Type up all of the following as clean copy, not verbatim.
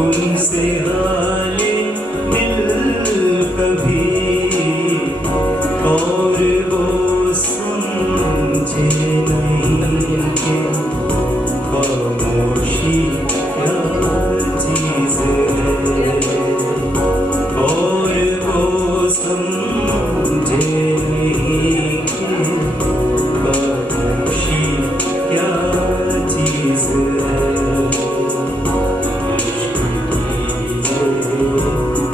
उनसे हाले मिल कभी और वो समझे नहीं कि खामोशी क्या चीज़ है, और वो समझे नहीं कि खामोशी क्या चीज़ है।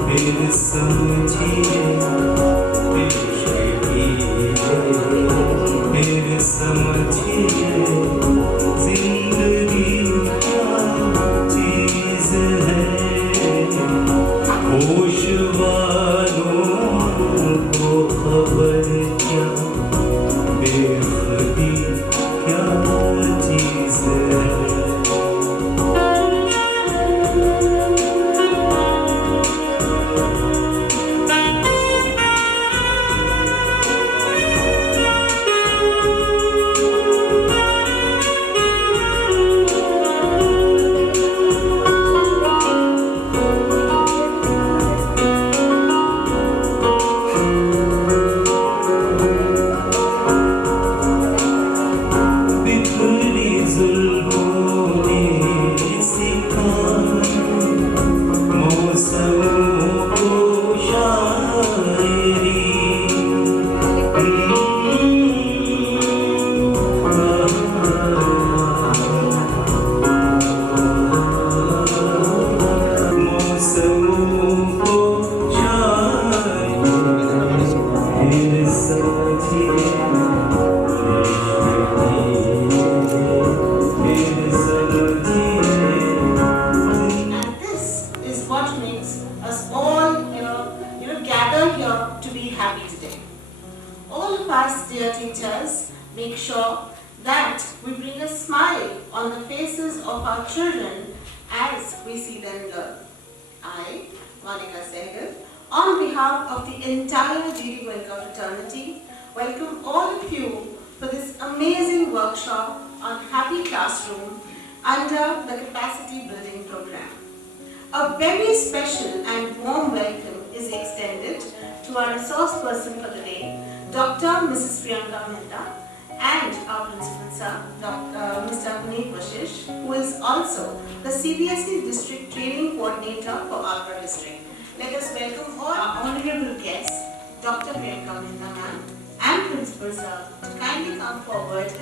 फिर समझिए, फिर समझिए जिंदगी क्या चीज़ है। होश वालों को खबर क्या, बेखुदी क्या चीज़ है। Dear teachers, make sure that we bring a smile on the faces of our children as we see them learn. I, Monica Sehgal, on behalf of the entire GD Goenka fraternity, welcome all of you for this amazing workshop on Happy Classroom under the Capacity Building Program. A very special and warm welcome is extended to our resource person for the day, Dr. Mrs. Priyanka Mehta, and our principal sir, Mr. who is also the CBSE District Training Coordinator for Agra District. Let us welcome all our honorable guests, Dr. Priyanka Mehta ma'am and principal sir, to kindly come forward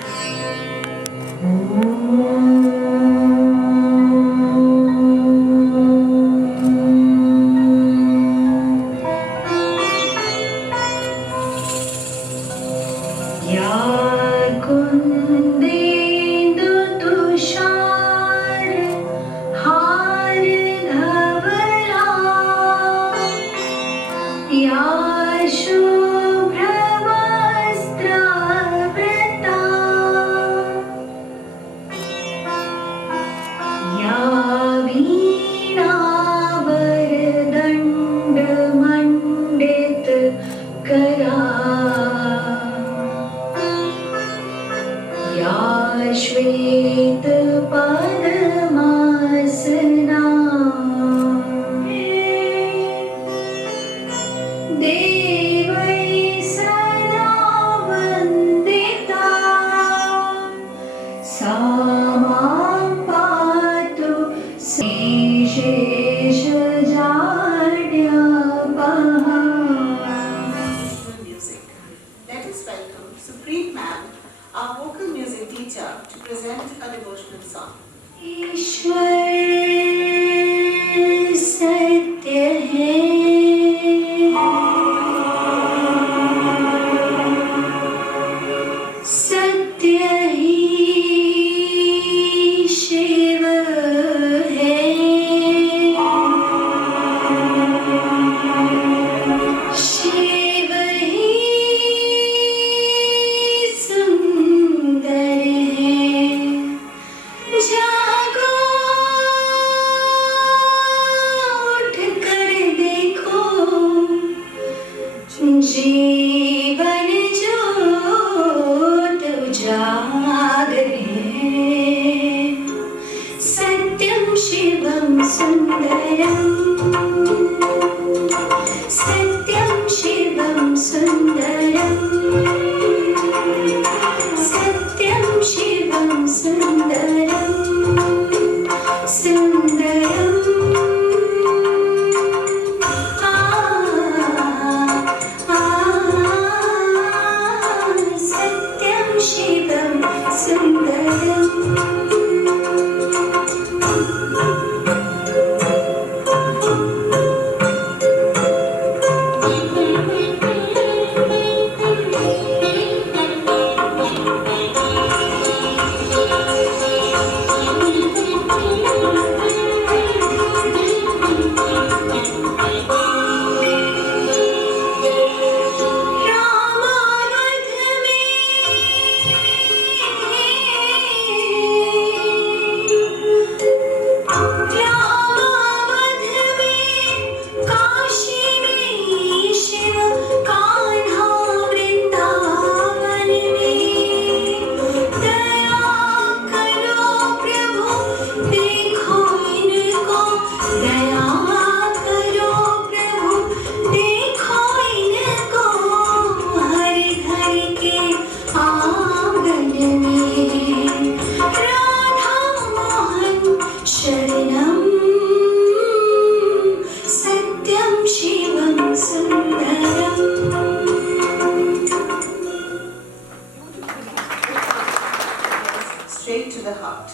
Straight to the heart.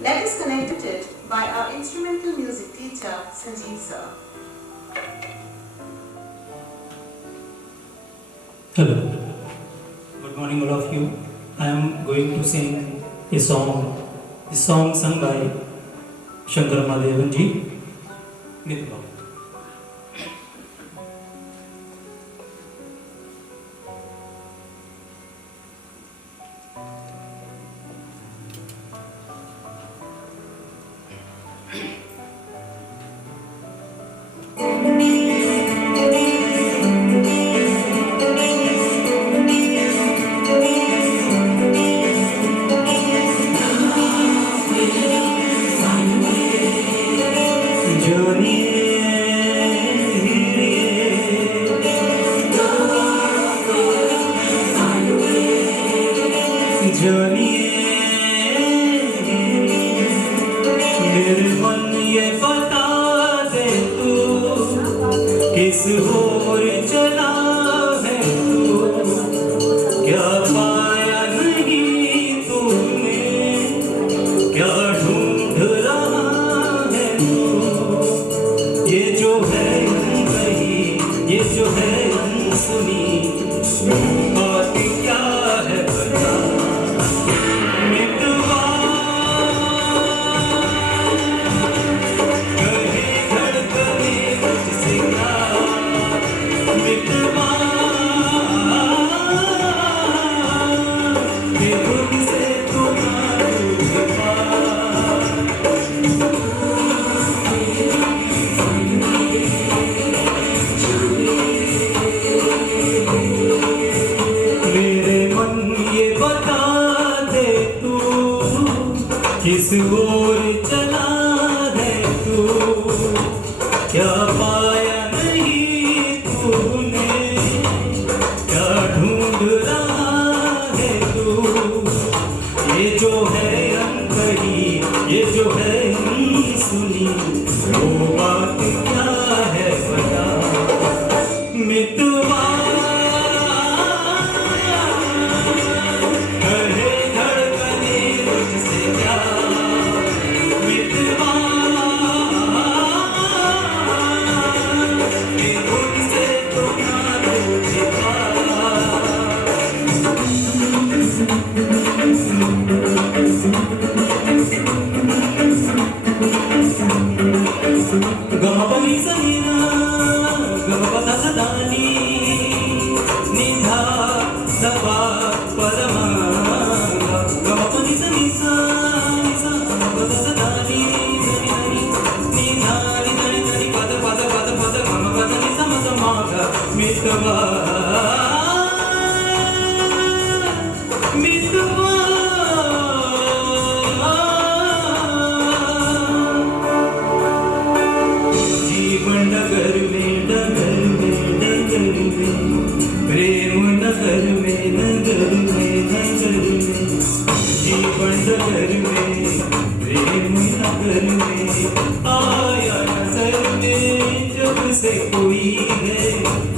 Let us connect it by our instrumental music teacher, Sanjeev sir. Hello. Good morning all of you. I am going to sing a song. The song sung by Shankar Mahadevan ji. Mitra. मेरे मन ये बता दे तू किस ओर चला है तू क्या पाया नहीं तूने क्या ढूंढ रहा है तू ये जो है अनकही ये जो है अनसुनी बात क्या है बता किस ओर चला है तू क्या पाया नहीं तूने क्या ढूंढ रहा है तू ये जो है अनकही ये जो है सुनी वो बात क्या है बता मितवा गमपनी समीना गमपदा सदानी निधा सभा परमा गमपनी समीसा निसा गमपदा सदानी धनी निधा निधनी धनी पद पद पद पद गमपदा निसा मद मागा मितवा मितवा प्रेम नगर में जीवन नगर में प्रेम नगर में आया नजर में जब से कोई है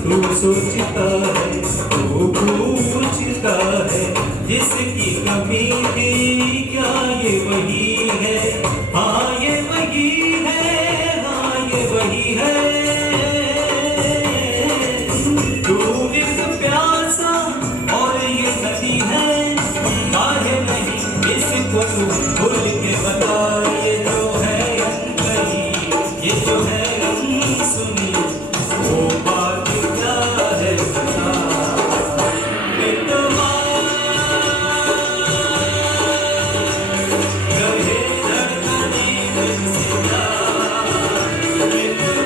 तू सोचता है तू पूछता है जिसकी कमी थी क्या ये वही है हाँ ये वही है हाँ ये वही है तू एक प्यासा और ये नदी है काहे नहीं इसको तू भूल के बता ये जो है अनकही ये जो है अनसुनी वो बात क्या है बता मितवा कहे धड़कने मुझसे प्यार मितवा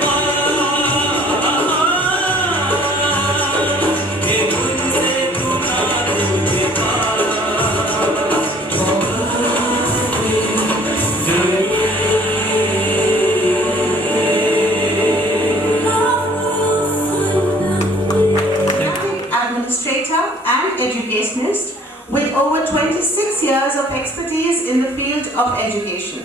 ये मुझसे तू ना तुझे Administrator and educationist with over 26 years of expertise in the field of education.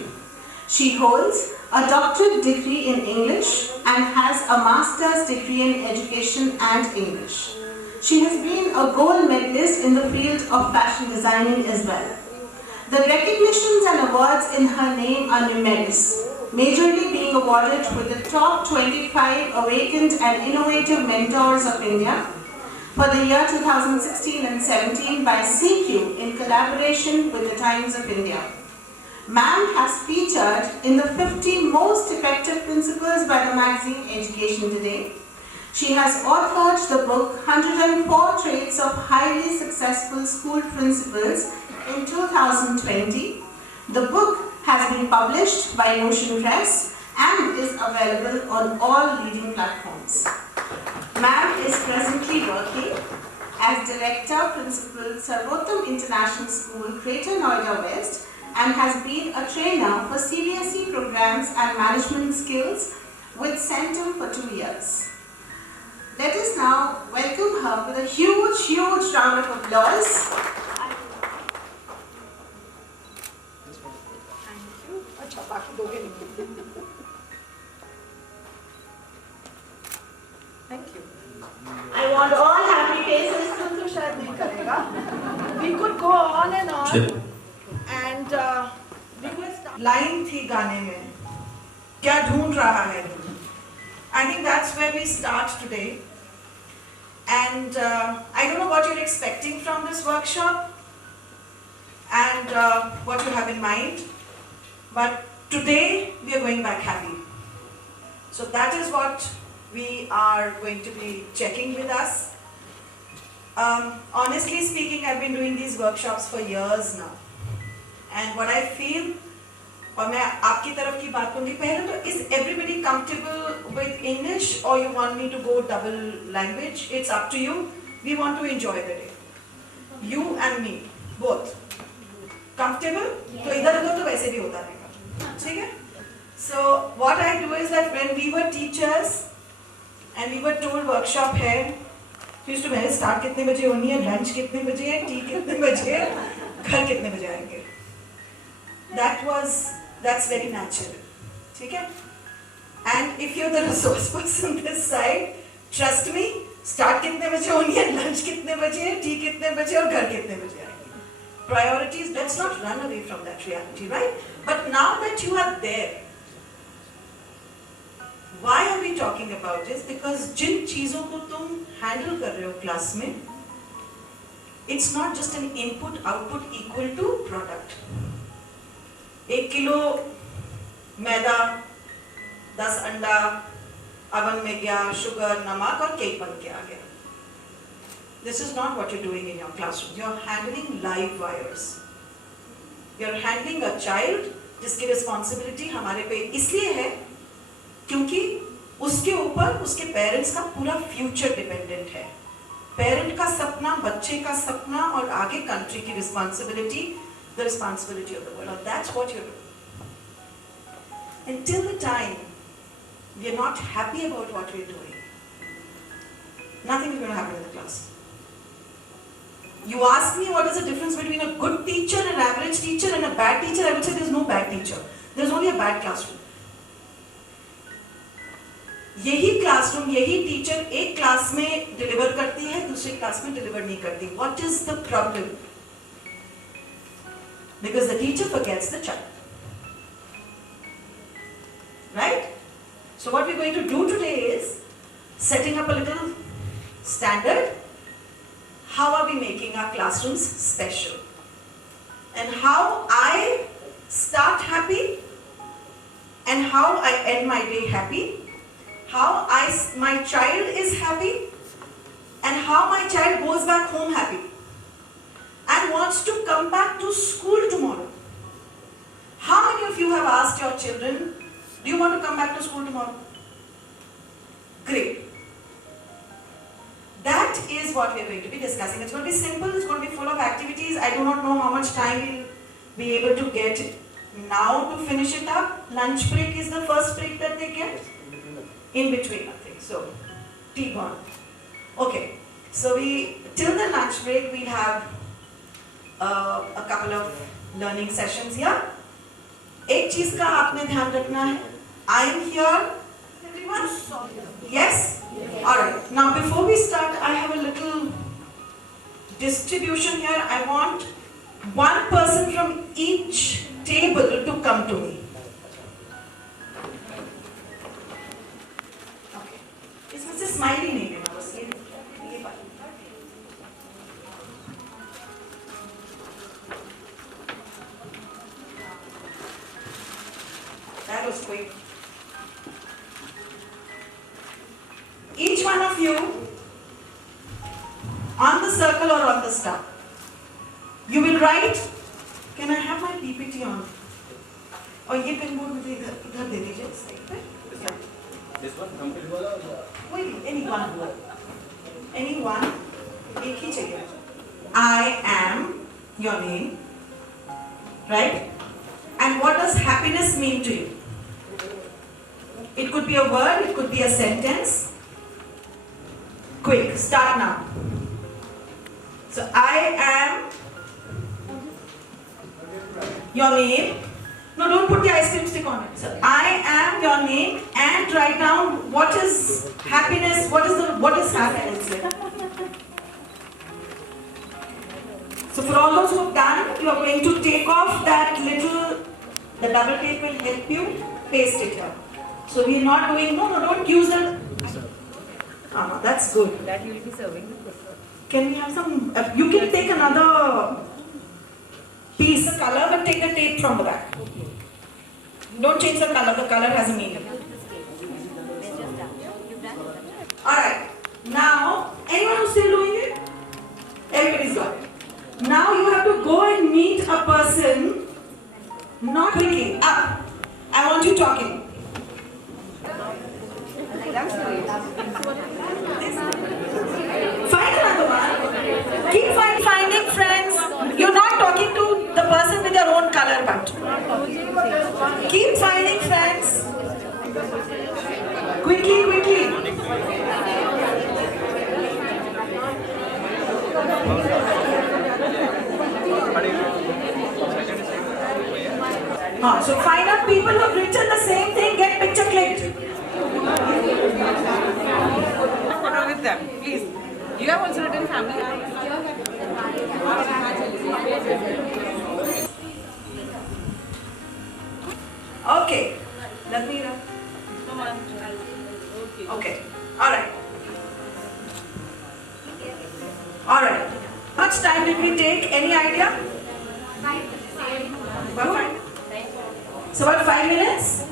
She holds a doctorate degree in English and has a master's degree in education and English. She has been a gold medalist in the field of fashion designing as well. The recognitions and awards in her name are numerous, majorly being awarded with the top 25 awakened and innovative mentors of India for the year 2016 and 17 by CQ in collaboration with the Times of India. Ma'am has featured in the 50 most effective principles by the magazine Education Today. She has authored the book 104 Traits of Highly Successful School Principals in 2020. The book has been published by Notion Press and is available on all leading platforms. Ma'am is presently working as Director Principal Sarvottam International School, Greater Noida West, and has been a trainer for CBSE programs and management skills with Centum for 2 years. Let us now welcome her with a huge round of applause. Thank you. I want all happy faces. तो शायद नहीं करेगा. We could go on and on, and we could start. Line थी गाने में, क्या ढूंढ रहा है? I think that's where we start today. And I don't know what you're expecting from this workshop and what you have in mind, but today we are going back happy. So that is what we are going to be checking with us. Honestly speaking, I've been doing these workshops for years now, and what I feel, और मैं आपकी तरफ की बात करूँगी पहले तो, is everybody comfortable with English or you want me to go double language? It's up to you. We want to enjoy the day. You and me, both. Comfortable? तो इधर उधर तो वैसे भी होता रहेगा, ठीक है? So what I do is that when we were teachers and we were told workshop है, we used to पहले start कितने बजे होनी है, lunch कितने बजे है, tea कितने बजे है, घर कितने बजे आएंगे. That's very natural, ठीक है? And if you're the resource person this side, trust me, start कितने बजे होनी है, lunch कितने बजे है, tea कितने बजे और घर कितने बजे आएंगे. Priorities, let's not run away from that reality, right? But now that you are there, why are we talking about this? Because जिन चीजों को तुम handle कर रहे हो class में, it's not just an input output equal to product. 1 kilo मैदा, 10 अंडा, oven में गया, शुगर, नमक और केक बन के आ गया. This is not what you're doing in your classroom. You're handling live wires. You're handling a child जिसकी responsibility हमारे पे इसलिए है क्योंकि उसके ऊपर उसके पेरेंट्स का पूरा फ्यूचर डिपेंडेंट है. पेरेंट का सपना, बच्चे का सपना और आगे कंट्री की responsibility, the responsibility of the world. That's what you're doing. Until the time we are not happy about what we're doing, Nothing is going to happen in the class. You ask me what is the difference between a good teacher, an average teacher and a bad teacher, I would say there is no bad teacher. There is only a bad classroom. यही classroom, यही teacher एक class में deliver करती है, दूसरे class में deliver नहीं करती. What is the problem? Because the teacher forgets the child. Right? So what we're going to do today is setting up a little standard. How are we making our classrooms special? And how I start happy and how I end my day happy. How my child is happy and how my child goes back home happy and wants to come back to school tomorrow. How many of you have asked your children, do you want to come back to school tomorrow? Great. That is what we are going to be discussing. It's going to be simple, it's going to be full of activities. I do not know how much time we'll be able to get now to finish it up. Lunch break is the first break that they get. In between nothing. So, tea gone. Okay. So till the lunch break, we have a couple of learning sessions here. एक चीज का आपने ध्यान रखना है. I am here. Everyone? Yes? Alright. Now before we start, I have a little distribution here. I want one person from each table to come to me. Okay. इसमें से smiley नहीं लेना बस ये बात. That was quick. Each one of you, on the circle or on the star, you will write, can I have my PPT on? और ये pen board मुझे इधर दे दीजिए साइड पे. This one, complete वाला या? कोई भी, anyone, एक ही चाहिए. I am your name, right? And what does happiness mean to you? It could be a word, it could be a sentence. Quick, start now. So I am your name. No, don't put the ice cream stick on it. So I am your name and write down what is happiness, what is happiness. So for all those who have done, you are going to take off that little, the double tape will help you paste it here. So we are not doing, no, don't use the, that's good. That you will be serving the food. Can we have some, you can take another piece of color but take the tape from the back. Don't change the color has a meaning. Alright, now, anyone who's still doing it? Everybody's got it. Now you have to go and meet a person, not quickly, up. I want you talking. Find another one. Keep finding friends. You're not talking to the person with your own color, but keep finding friends. Quickly. So find out people who have written the same thing, get picture clicked. Photo with them, please. You have also written family. Okay. Let me know. Okay. Alright. Alright. How much time did we take? Any idea? About 5? So about 5 minutes?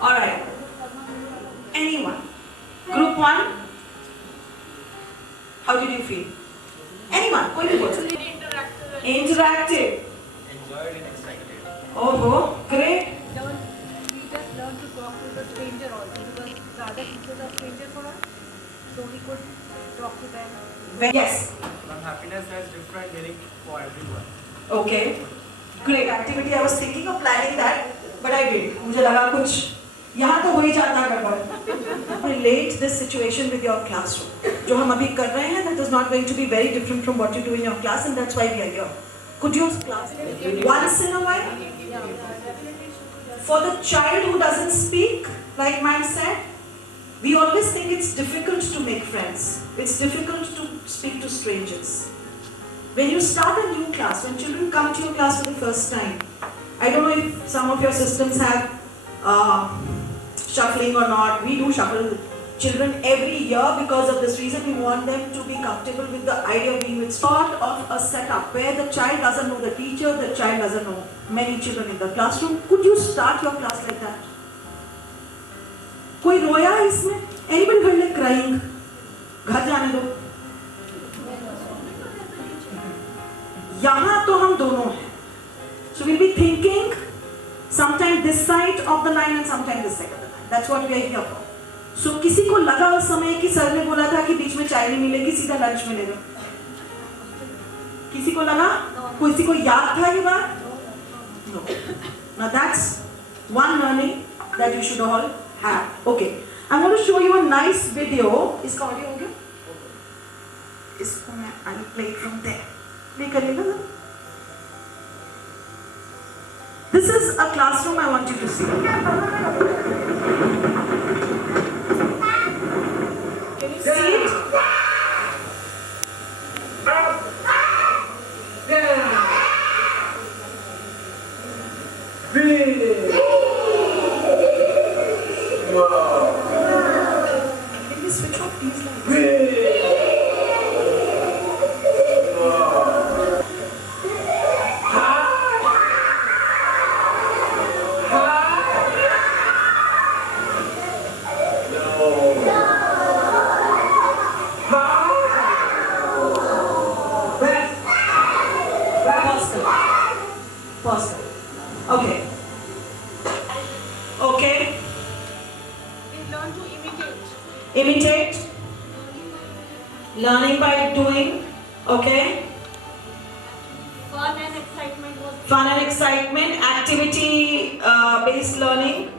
Alright. Anyone? Group 1? How did you feel? Anyone? Koi bhi bol. Interactive. Enjoyed and excited. Oh, great. We just learned to talk to the stranger also because the other teachers are strangers for us. So we could talk to them. Yes. But happiness has different meaning for everyone. Okay. Great activity. I was thinking of planning that, but I didn't. मुझे लगा कुछ यहाँ तो हो ही जाता गड़बड़. relate this situation with your classroom. जो हम अभी कर रहे हैं, that is not going to be very different from what you do in your class, and that's why we are here. Could you class once in a while? For the child who doesn't speak, like ma'am said, we always think it's difficult to make friends. It's difficult to speak to strangers. When you start a new class, when children come to your class for the first time, I don't know if some of your systems have shuffling or not. We do shuffle children every year because of this reason. We want them to be comfortable with the idea of being with sort of a setup where the child doesn't know the teacher, the child doesn't know many children in the classroom. Could you start your class like that? कोई रोया है इसमें? Anybody felt like crying? घर जाने दो. यहाँ तो हम दोनों हैं. So we'll be thinking sometime this side of the line and sometime this side of the line. That's what we are here for. So किसी को लगा उस समय कि सर ने बोला था कि बीच में चाय नहीं मिलेगी, सीधा लंच मिलेगा? किसी को लगा? किसी को याद था ये बात? No. Now that's one learning that you should all have. Okay. I'm going to show you a nice video. इसका ऑडियो हो गया? इसको मैं I'll play it from there. Play करिएगा ना? This is a classroom I want you to see. Can you see it? Can we switch off these lights? Okay. Okay. We learn to imitate. Imitate. Learning by doing. Okay. Fun and excitement was Fun and excitement. Activity based learning.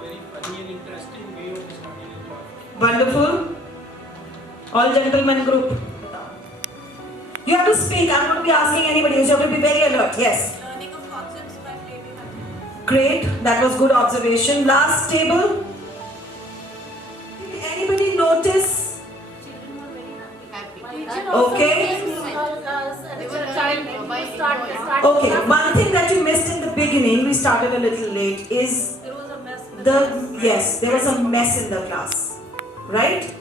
Very funny and interesting way of studying the class. Wonderful. All gentlemen group. You have to speak. I'm not be asking anybody. You have to be very alert. Yes. learning of concepts by framing ideas. Great. That was good observation. Last table. Did anybody notice? Children were very happy. Okay. Okay. One thing that you missed in the beginning, we started a little late, is There was a mess in the class. yes, there was a mess in the class, right?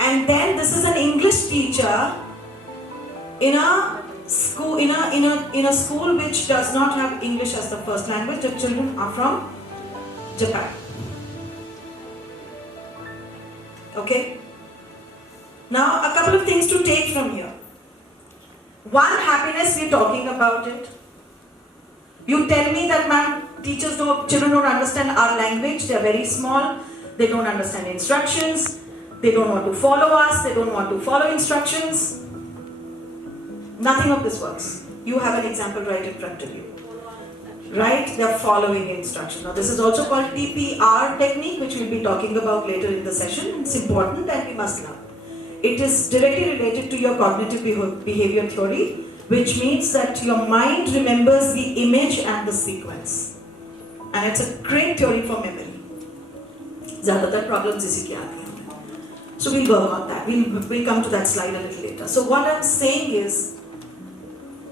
And then this is an English teacher in a school in a school which does not have English as the first language. The children are from Japan. Okay. Now a couple of things to take from here. One, happiness, we're talking about it. You tell me that, ma'am, children don't understand our language, they're very small, they don't understand instructions, they don't want to follow us, they don't want to follow instructions. Nothing of this works. You have an example right in front of you. Right? They're following instructions. Now this is also called TPR technique, which we'll be talking about later in the session. It's important and we must learn. It is directly related to your cognitive behavior theory, which means that your mind remembers the image and the sequence. And it's a great theory for memory. ज़्यादातर problems इसी के आती हैं. So we'll work on that. We'll come to that slide a little later. So what I'm saying is,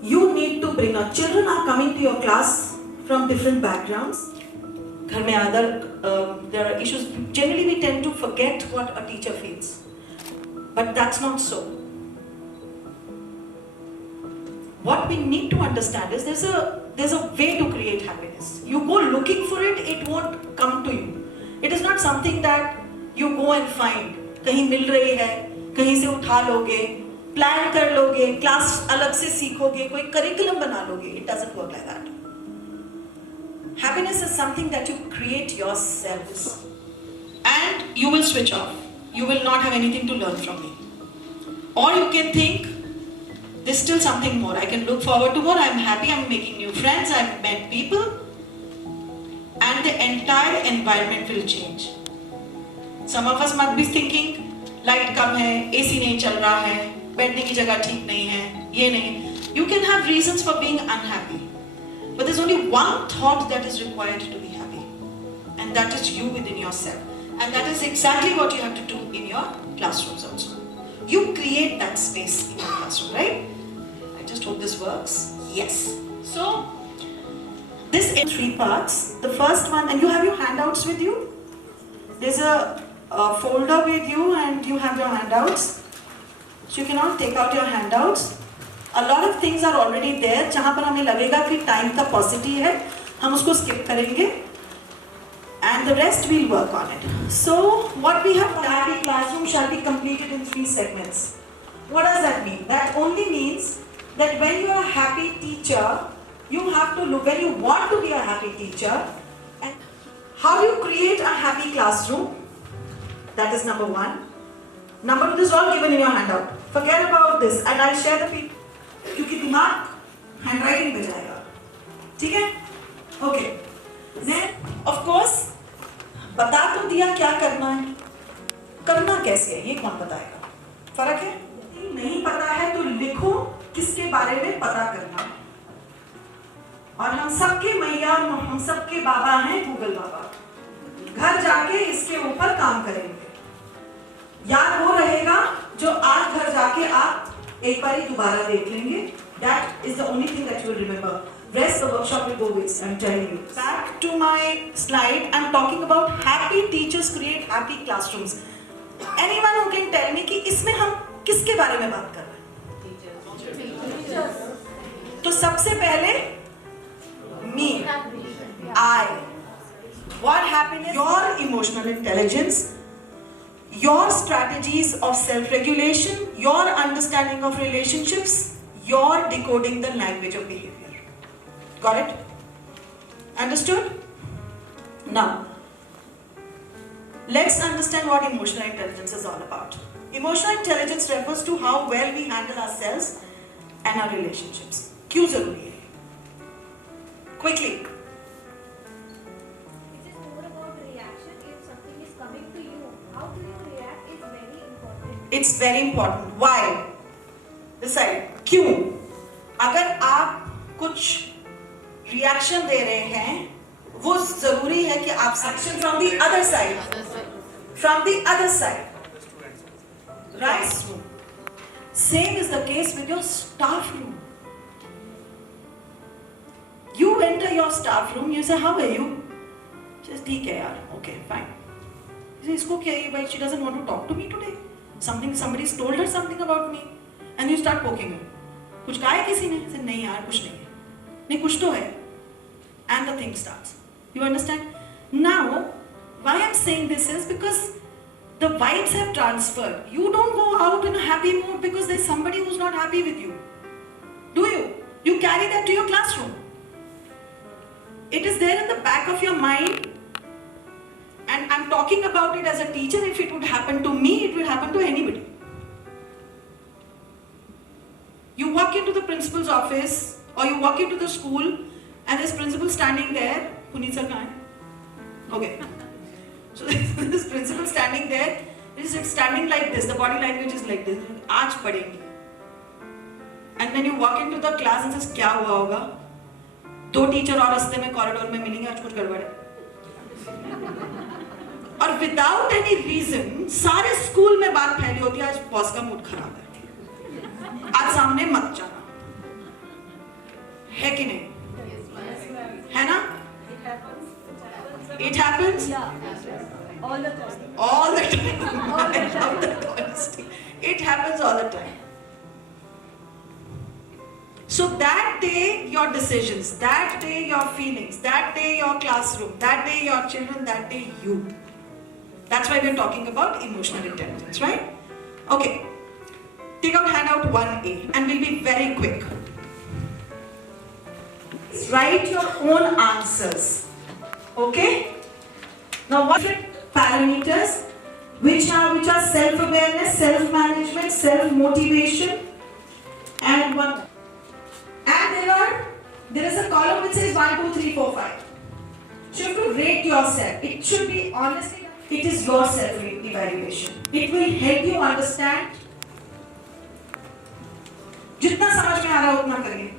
you need to bring up, children are coming to your class from different backgrounds. घर में there are issues. Generally we tend to forget what a teacher feels. But that's not so. What we need to understand is there's a way to create happiness. You go looking for it, it won't come to you. It is not something that you go and find. कहीं मिल रही है, कहीं से उठा लोगे, plan कर लोगे, class अलग से सीखोगे, कोई curriculum बना लोगे. It doesn't work like that. Happiness is something that you create yourselves. And you will switch off. You will not have anything to learn from me. Or you can think, there's still something more. I can look forward to more. I'm happy, I'm making new friends, I've met people. And the entire environment will change. Some of us might be thinking, light कम है, AC नहीं चल रहा है, बैठने की जगह ठीक नहीं है, ये नहीं. You can have reasons for being unhappy, but there's only one thought that is required to be happy, and that is you within yourself, and that is exactly what you have to do in your classrooms also. You create that space in your classroom, right? I just hope this works. Yes. So this is 3 parts. The first one, and you have your handouts with you. There's a folder with you, and you have your handouts. So you can all take out your handouts. A lot of things are already there. जहाँ पर हमें लगेगा कि time का paucity है, हम उसको skip करेंगे, and the rest we'll work on it. So what we have done, happy classroom shall be completed in 3 segments. What does that mean? That only means that when you are a happy teacher, you have to look, when you want to be a happy teacher, and how you create a happy classroom. That is number 1. Number 2, this is all given in your handout. Forget about this, and I'll share the people. क्योंकि दिमाग handwriting में जाएगा, ठीक है? Okay. Then of course बता तो दिया क्या करना है, करना कैसे है ये कौन बताएगा? फर्क है? नहीं पता है तो लिखो किसके बारे में पता करना है. और हम सबके मैया, हम सबके बाबा हैं गूगल बाबा. घर जाके इसके ऊपर काम करेंगे. याद वो रहेगा जो आज घर जाके आप एक बार ही दोबारा देख लेंगे. That is the only thing that you will remember. Rest the workshop will go with, I'm telling you. Back to my slide, I'm talking about happy teachers create happy classrooms. Anyone who can tell me कि इसमें हम किसके बारे में बात कर रहे हैं? Teachers. तो सबसे पहले me, I. What happiness? Your emotional intelligence, your strategies of self-regulation, your understanding of relationships, your decoding the language of behavior. Got it? Understood? Now, let's understand what emotional intelligence is all about. Emotional intelligence refers to how well we handle ourselves and our relationships. क्यों जरूरी है? Quickly. It's very important. Why? Decide. क्यों? अगर आप कुछ reaction दे रहे हैं, वो जरूरी है कि आप action from the other side. From the other side. Right? Same is the case with your staff room. You enter your staff room, you say, how are you? Just ठीक है यार. Okay, fine. You say, इसको क्या है भाई? She doesn't want to talk to me today. Somebody's told her something about me, and you start poking her. कुछ कहा है किसी ने? Say, नहीं यार कुछ नहीं है. नहीं कुछ तो है. And the thing starts. You understand? Now, why I'm saying this is because the vibes have transferred. You don't go out in a happy mood because there's somebody who's not happy with you. Do you? You carry that to your classroom. It is there in the back of your mind. And I'm talking about it as a teacher. If it would happen to me, it will happen to anybody. You walk into the principal's office or you walk into the school and there's principal standing there. Puneet sir kahan hai? Okay. So this principal standing there, it's standing like this. The body language is like this. Aaj padhengi. And then you walk into the class and says, क्या हुआ होगा? 2 teacher और रास्ते में corridor में मिलेंगे, आज कुछ गड़बड़ है. और विदाउट एनी रीजन सारे स्कूल में बात फैली होती है, आज बॉस का मूड खराब है, आज सामने मत जाना. है कि नहीं? है ना? It happens? All the time. All the time. I love that honesty. It happens all the time. So that day your decisions, that day your feelings, that day your classroom, that day your children, that day you. That's why we're talking about emotional intelligence, right? Okay. Take out handout 1A and we'll be very quick. Write your own answers. Okay? Now what are parameters which are self-awareness, self-management, self-motivation, and one. And there is a column which says 1, 2, 3, 4, 5. So you have to rate yourself. It should be honestly, it is your self-evaluation. It will help you understand. जितना समझ में आ रहा है उतना करिए.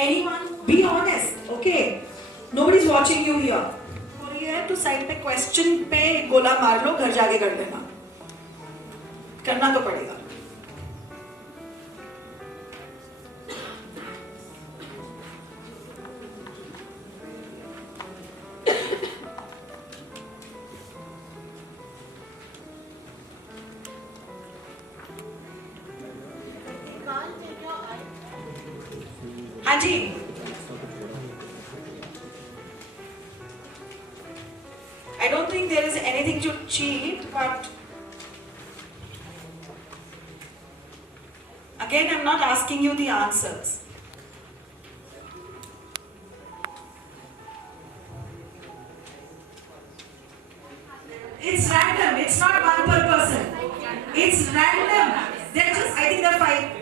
Anyone? Be honest, okay? Nobody's watching you here. और ये है तो साइड पे क्वेश्चन पे गोला मार लो, घर जाके कर लेना. करना तो पड़ेगा. हाँ जी. I don't think there is anything to cheat, but again, I'm not asking you the answers. It's random. It's not one per person. It's random. They're just. I think they're 5.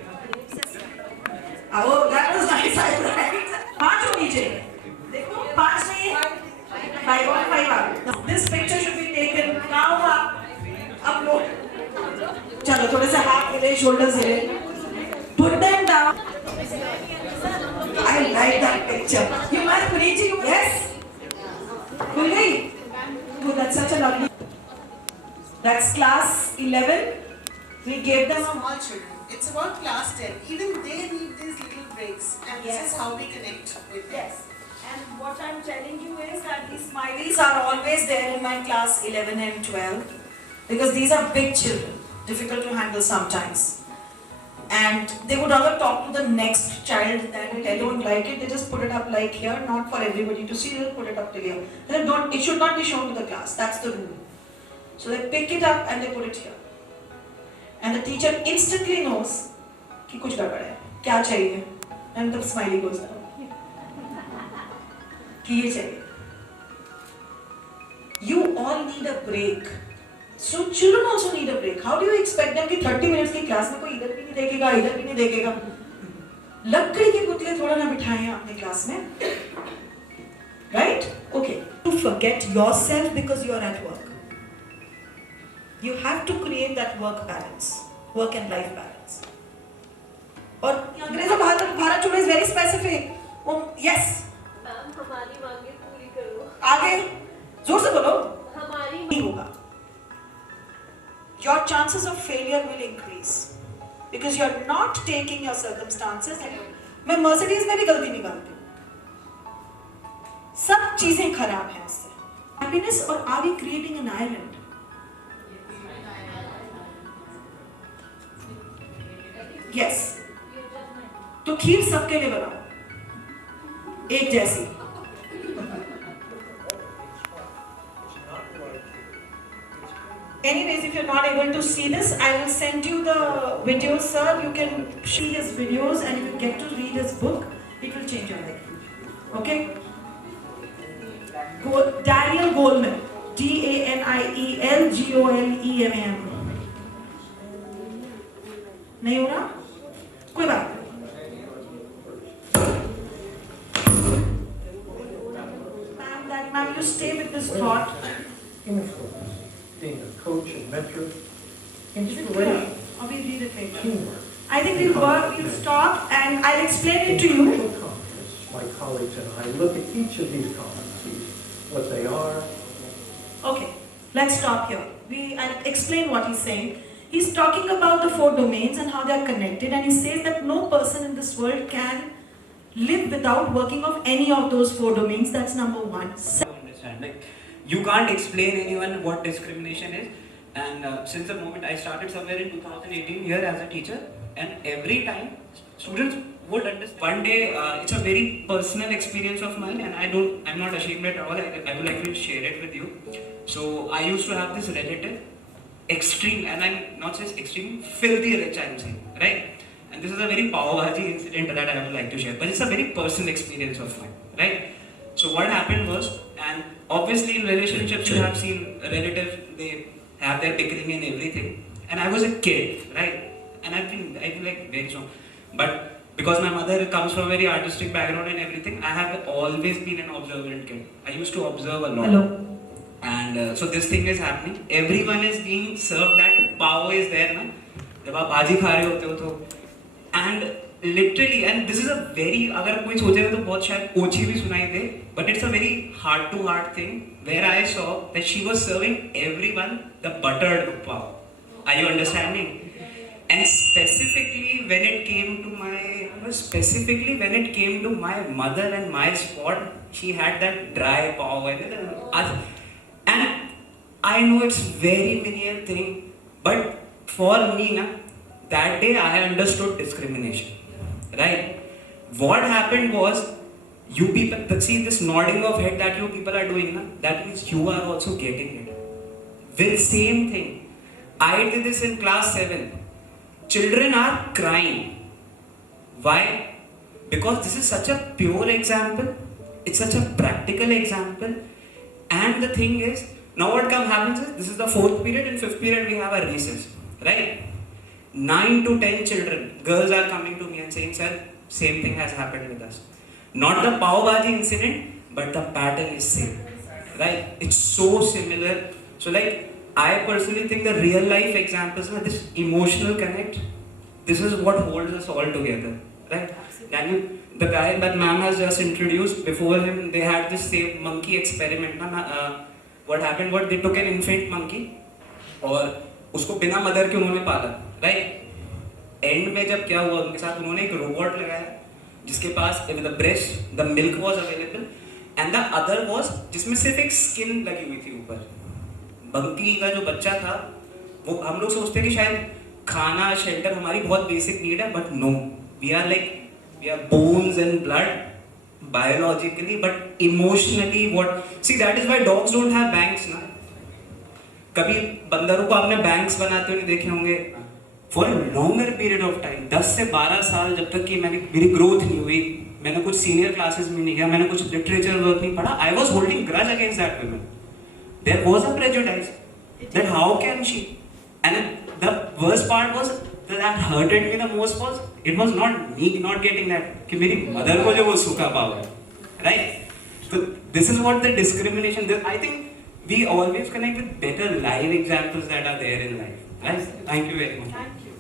Oh, that was nice, right? 5 होनी चाहिए. देखो 5 नहीं है. 5 और 5 आ गए. This picture should be taken now. Upload. चलो थोड़े से हाथ हिले, shoulders हिले. Put them down. I like that picture. You must preach it. Yes. खुल गई. Oh, that's such a lovely. That's class 11. We gave them Small children. It's about class 10. Even they need these little breaks, and this Yes. is how we connect with them. Yes. And what I'm telling you is that these smileys are always there in my class 11 and 12 because these are big children, difficult to handle sometimes. And they would rather talk to the next child than they don't like it. They just put it up like here, not for everybody to see. They put it up till here. They don't. It should not be shown to the class. That's the rule. So they pick it up and they put it here. And the teacher instantly knows कि कुछ गड़बड़ है, क्या चाहिए, and the smiley goes down. कि ये चाहिए. You all need a break. So children also need a break. How do you expect them कि 30 minutes की क्लास में कोई इधर भी नहीं देखेगा, इधर भी नहीं देखेगा? लकड़ी के पुतले थोड़ा ना बिठाएं अपने क्लास में. Right? Okay. To forget yourself because you are at work. You have to create that work balance, work and life balance. और अंग्रेजों भारत छोड़ो is very specific. Oh yes. Ma'am हमारी मांगे पूरी करो. आगे जोर से बोलो. हमारी नहीं होगा. Your chances of failure will increase because you are not taking your circumstances. मैं Mercedes में भी गलती निकालती हूँ. सब चीजें खराब हैं उससे. Happiness और are we creating an island? Yes. तो खीर सबके लिए बनाओ, एक जैसी. Anyways, if you're not able to see this, I will send you the videos, sir. You can see his videos, and if you get to read his book, it will change your life. Okay? Daniel Goleman, Daniel Goleman. नहीं हो रहा? कोई बात नहीं. Ma'am, you stay with this thought. Being a coach and mentor, Is it inspiration, clear? Or we read it later? teamwork, I think we'll stop and I'll explain it to you. social competence. My colleagues and I look at each of these competencies, what they are. Okay, let's stop here. I'll explain what he's saying. He's talking about the 4 domains and how they are connected, and he says that no person in this world can live without working of any of those 4 domains. That's number 1. Understand, like you can't explain anyone what discrimination is, and since the moment I started somewhere in 2018 here as a teacher, and every time students would understand. One day, it's a very personal experience of mine, and I'm not ashamed at all. I would like to share it with you. So I used to have this relative, extreme, and I'm not just extreme, filthy rich, I'm saying, right? And this is a very pav-bhaji incident that I would like to share, but it's a very personal experience of mine, right? So what happened was, and obviously in relationships you have seen relatives, they have their bickering and everything. And I was a kid, right? And I've been like very strong. But because my mother comes from a very artistic background and everything, I have always been an observant kid. I used to observe a lot. Hello. And so this thing is happening. Everyone is being served, that power is there, na? जब आप भाजी खा रहे होते हो तो, and literally, and this is a very, अगर कोई सोचेगा तो बहुत शायद ओछी भी सुनाई दे, but it's a very heart to heart thing where I saw that she was serving everyone the buttered pav. Are you understanding? And specifically when it came to my mother and my spot, she had that dry pav, and I know it's very menial thing, but for me, na, that day I understood discrimination, right? What happened was, you people, see this nodding of head that you people are doing, na, that means you are also getting it. With same thing. I did this in class 7. Children are crying. Why? Because this is such a pure example. It's such a practical example. And the thing is, now what happens is, this is the 4th period, in 5th period we have a recess, right? 9 to 10 children, girls are coming to me and saying, sir, same thing has happened with us. Not the pav bhaji incident, but the pattern is same, right? It's so similar. So like, I personally think the real life examples, this emotional connect, this is what holds us all together, right? Daniel, the guy that ma'am has just introduced, before him they had this same monkey experiment. What happened was, they took an infant monkey और उसको बिना mother के उन्होंने पाला, right? And में जब क्या हुआ उनके साथ, उन्होंने एक रोबोट लगाया जिसके पास the breast, the milk was available, and the other was जिसमें सिर्फ एक स्किन लगी हुई थी ऊपर. मंकी का जो बच्चा था, वो हम लोग सोचते हैं कि शायद खाना, शेल्टर हमारी बहुत बेसिक नीड है, but no, we are bones and blood biologically, but emotionally see, that is why dogs don't have banks, ना. कभी बंदरों को आपने बैंक्स बनाते हुए देखे होंगे. For a longer period of time, 10 से 12 साल, जब तक कि मेरी ग्रोथ नहीं हुई, मैंने कुछ सीनियर क्लासेस में नहीं किया, मैंने कुछ लिटरेचर वर्क नहीं पढ़ा, I was holding grudge against that woman. There was a prejudice that how can she, and the worst part was that hurted me the most was, it was not me not getting that, कि मेरी mother को जो वो सूखा पाव है, right? So this is what the discrimination, I think we always connect with better live examples that are there in life, right? Thank you very much. Thank you.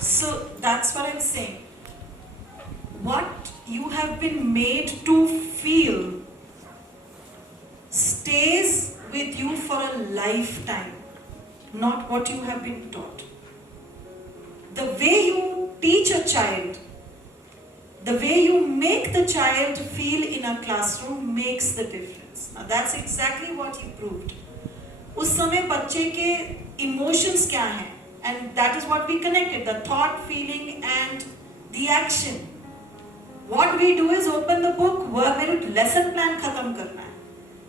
So that's what I'm saying. What you have been made to feel stays with you for a lifetime, not what you have been taught. The way you teach a child, the way you make the child feel in a classroom makes the difference. Now that's exactly what you proved. उस समय बच्चे के emotions क्या हैं? And that is what we connected, the thought, feeling and the action. What we do is open the book, work मेरे lesson plan खत्म करना है.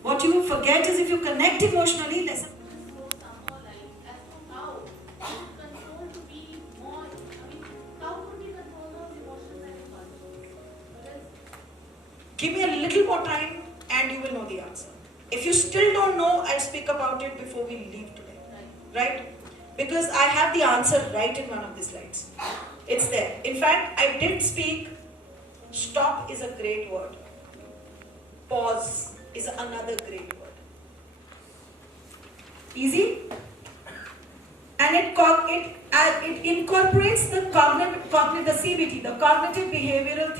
What you forget is if you connect emotionally, lesson. Give me a little more time and you will know the answer. If you still don't know, I'll speak about it before we leave today. Right? Because I have the answer right in one of the slides. It's there. In fact, I did speak. Stop is a great word. Pause is another great word. Easy? And it incorporates the the CBT, the cognitive behavioral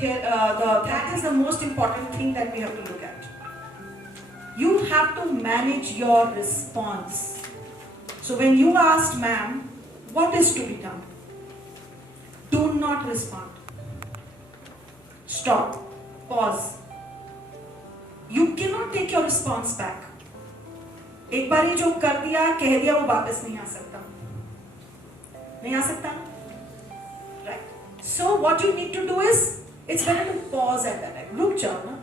that is the most important thing that we have to look at. You have to manage your response. So when you asked ma'am, what is to be done? Do not respond. Stop. Pause. You cannot take your response back. एक बार ये जो कर दिया कह दिया वो वापस नहीं आ सकता. नहीं आ सकता ना? Right? So what you need to do is, it's better to pause at that time. रुक जाओ ना.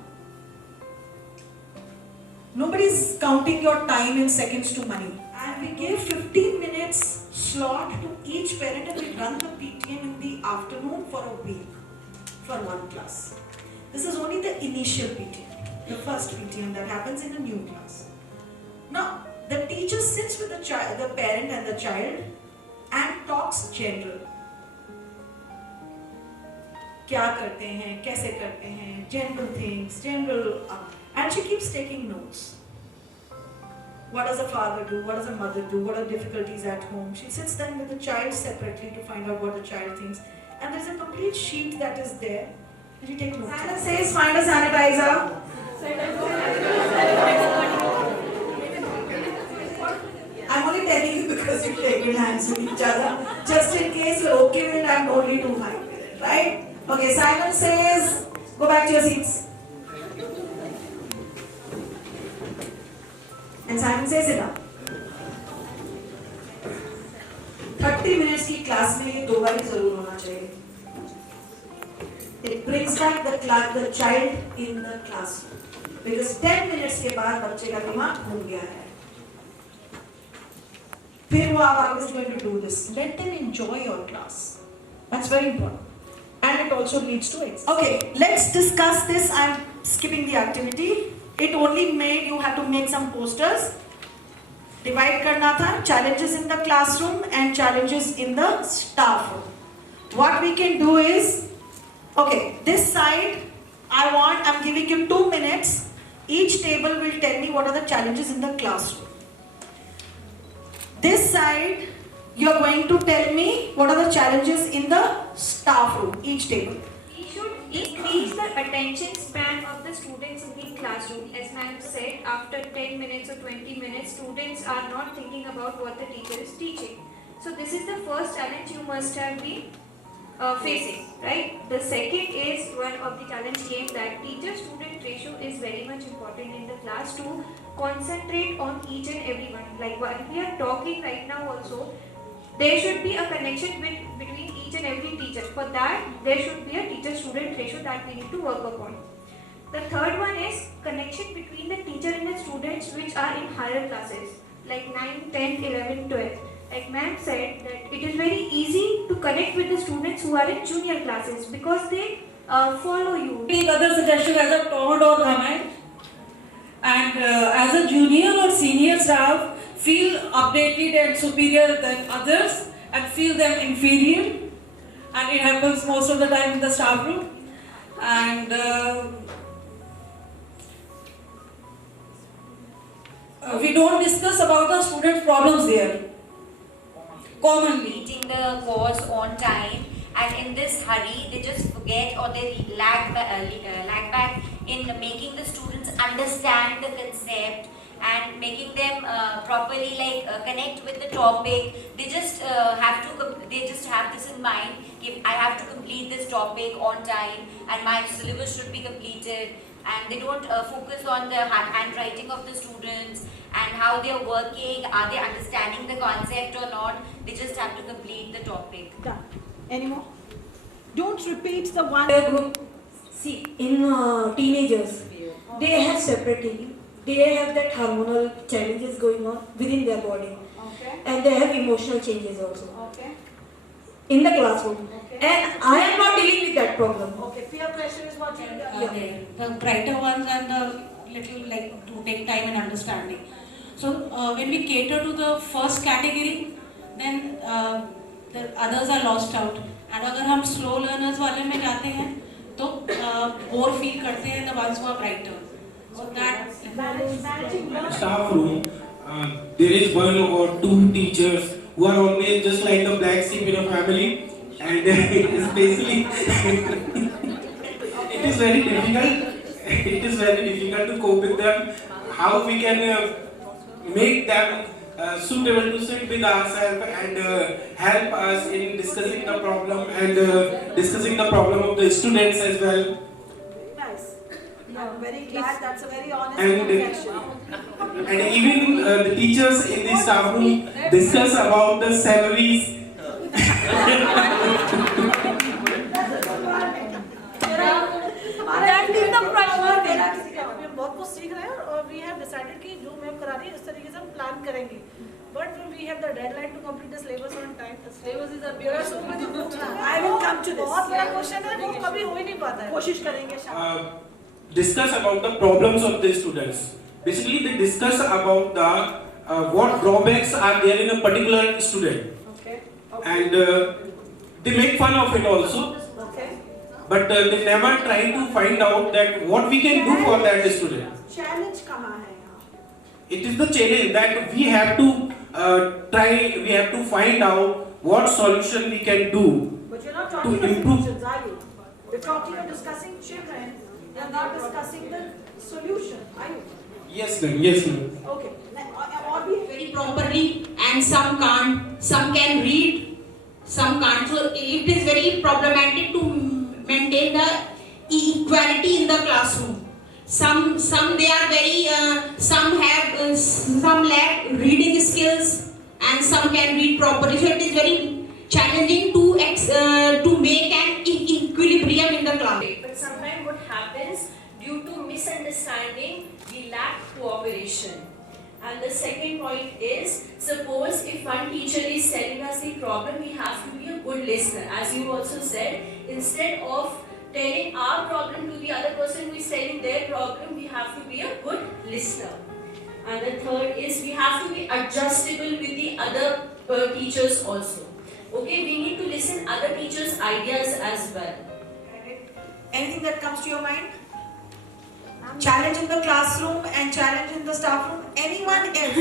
Nobody is counting your time in seconds to money. And we give 15 minutes slot to each parent and we run the PTM in the afternoon for a week for one class. This is only the initial PTM, the first PTM that happens in a new class. Now, the teacher sits with the child, the parent and the child and talks general. क्या करते हैं, कैसे करते हैं, general things, and she keeps taking notes. What does a father do? What does a mother do? What are difficulties at home? She sits then with the child separately to find out what the child thinks. And there's a complete sheet that is there. And you take notes. Santa says, find a sanitizer. I'm only telling you because you take your hands with each other. Just in case you're okay with it, I'm only too high with it, right? Okay, Simon says, go back to your seats. And Simon says it up. 30 minutes की class में ये 2 बार जरूर होना चाहिए. It brings back the child in the classroom. Because 10 minutes के बाद बच्चे का दिमाग घूम गया है. फिर वो आप is going to do this. Let them enjoy your class. That's very important. And it also leads to it. Okay, let's discuss this. I'm skipping the activity. It only made you have to make some posters. Divide karna tha, challenges in the classroom and challenges in the staff room. What we can do is, okay, this side, I'm giving you 2 minutes. Each table will tell me what are the challenges in the classroom. This side, you're going to tell me what are the challenges in the staff room, each table. We should increase the attention span of the students in the classroom. As ma'am said, after 10 minutes or 20 minutes, students are not thinking about what the teacher is teaching. So this is the first challenge you must have been facing, right? The second is one of the challenge came that teacher-student ratio is very much important in the class to concentrate on each and every one. Like while we are talking right now also, there should be a connection between each and every teacher. For that, there should be a teacher-student ratio that we need to work upon. The third one is connection between the teacher and the students which are in higher classes, like 9, 10, 11, 12. Like ma'am said that it is very easy to connect with the students who are in junior classes because they follow you. Take other suggestion as a comment or comment. And as a junior or senior staff, feel updated and superior than others and feel them inferior. And it happens most of the time in the staff room. And we don't discuss about the students' problems there. Commonly. Meeting the course on time, and in this hurry, they just forget or they lag back in making the students understand the concept and making them properly connect with the topic. They just have this in mind. If I have to complete this topic on time, and my syllabus should be completed, and they don't focus on the handwriting of the students and how they are working, are they understanding the concept or not. They just have to complete the topic. Done. Any more? Don't repeat the one. See, in teenagers, they have separate thinking. They have that hormonal challenges going on within their body. Okay. And they have emotional changes also. Okay. In the classroom. Okay. And I am not dealing with that problem. Okay. Peer pressure is what you The brighter ones and the little to take time and understanding. So when we cater to the first category, then the others are lost out. And अगर हम slow learners वाले में जाते हैं, तो bore feel करते हैं the ones who are brighter. So that staff room, there is one or two teachers who are always just like the black sheep in a family, and it's basically it is very difficult. It is very difficult to cope with them. How we can make them suitable to sit with ourselves and help us in discussing the problem and discussing the problem of the students as well. Nice. I'm very glad. That's a very honest And confession. even the teachers in the staff room discuss about the salaries बहुत कुछ सीख रहे हैं और we have decided कि जो ma'am करा रही है इस तरीके से हम प्लान करेंगे. But we have the deadline to complete the syllabus on time. The syllabus is a there are so many books. I will come to this. बहुत बड़ा क्वेश्चन है, वो कभी हो ही नहीं पाता है. कोशिश करेंगे शायद. Discuss about the problems of the students. Basically, they discuss about the what drawbacks are there in a particular student. Okay. And they make fun of it also. Okay. But they never try to find out that what we can do for that student. Challenge कहाँ है यहाँ? It is the challenge that we have to try. We have to find out what solution we can do But you're not to talking about improve. solutions, are you? You're talking of discussing children. You're not discussing the solution, are you? Yes, ma'am. Yes, ma'am. Okay. Or be very properly, and some can't. Some can read, some can't. So it is very problematic to maintain the equality in the classroom. Some they are very some have some lack reading skills, and some can read properly. So it is very challenging to make an equilibrium in the class. But sometimes what happens, due to misunderstanding, we lack cooperation. And the second point is, suppose if one teacher is telling us the problem, we have to be a good listener. As you also said, instead of telling our problem to the other person who is telling their problem, we have to be a good listener. And the third is, we have to be adjustable with the other teachers also. Okay, we need to listen other teachers' ideas as well. Anything that comes to your mind? Challenge in the classroom and challenge in the staff room. Anyone else?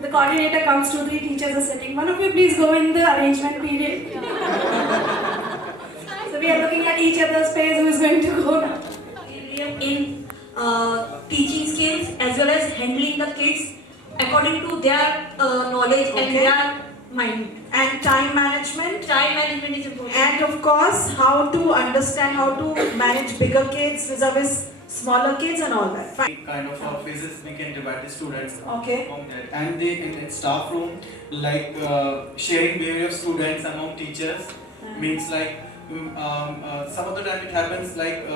The coordinator comes to the teachers are sitting. One of you please go in the arrangement period. So we are looking at each other's face who is going to go now. In teaching skills as well as handling the kids according to their knowledge and their mind. And time management. Time management is important. And of course, how to understand how to manage bigger kids vis-a-vis smaller kids and all that. Fine. Kind of phases we can divide the students Okay. from that. And they in staff room, like sharing behavior of students among teachers means like some of the time it happens like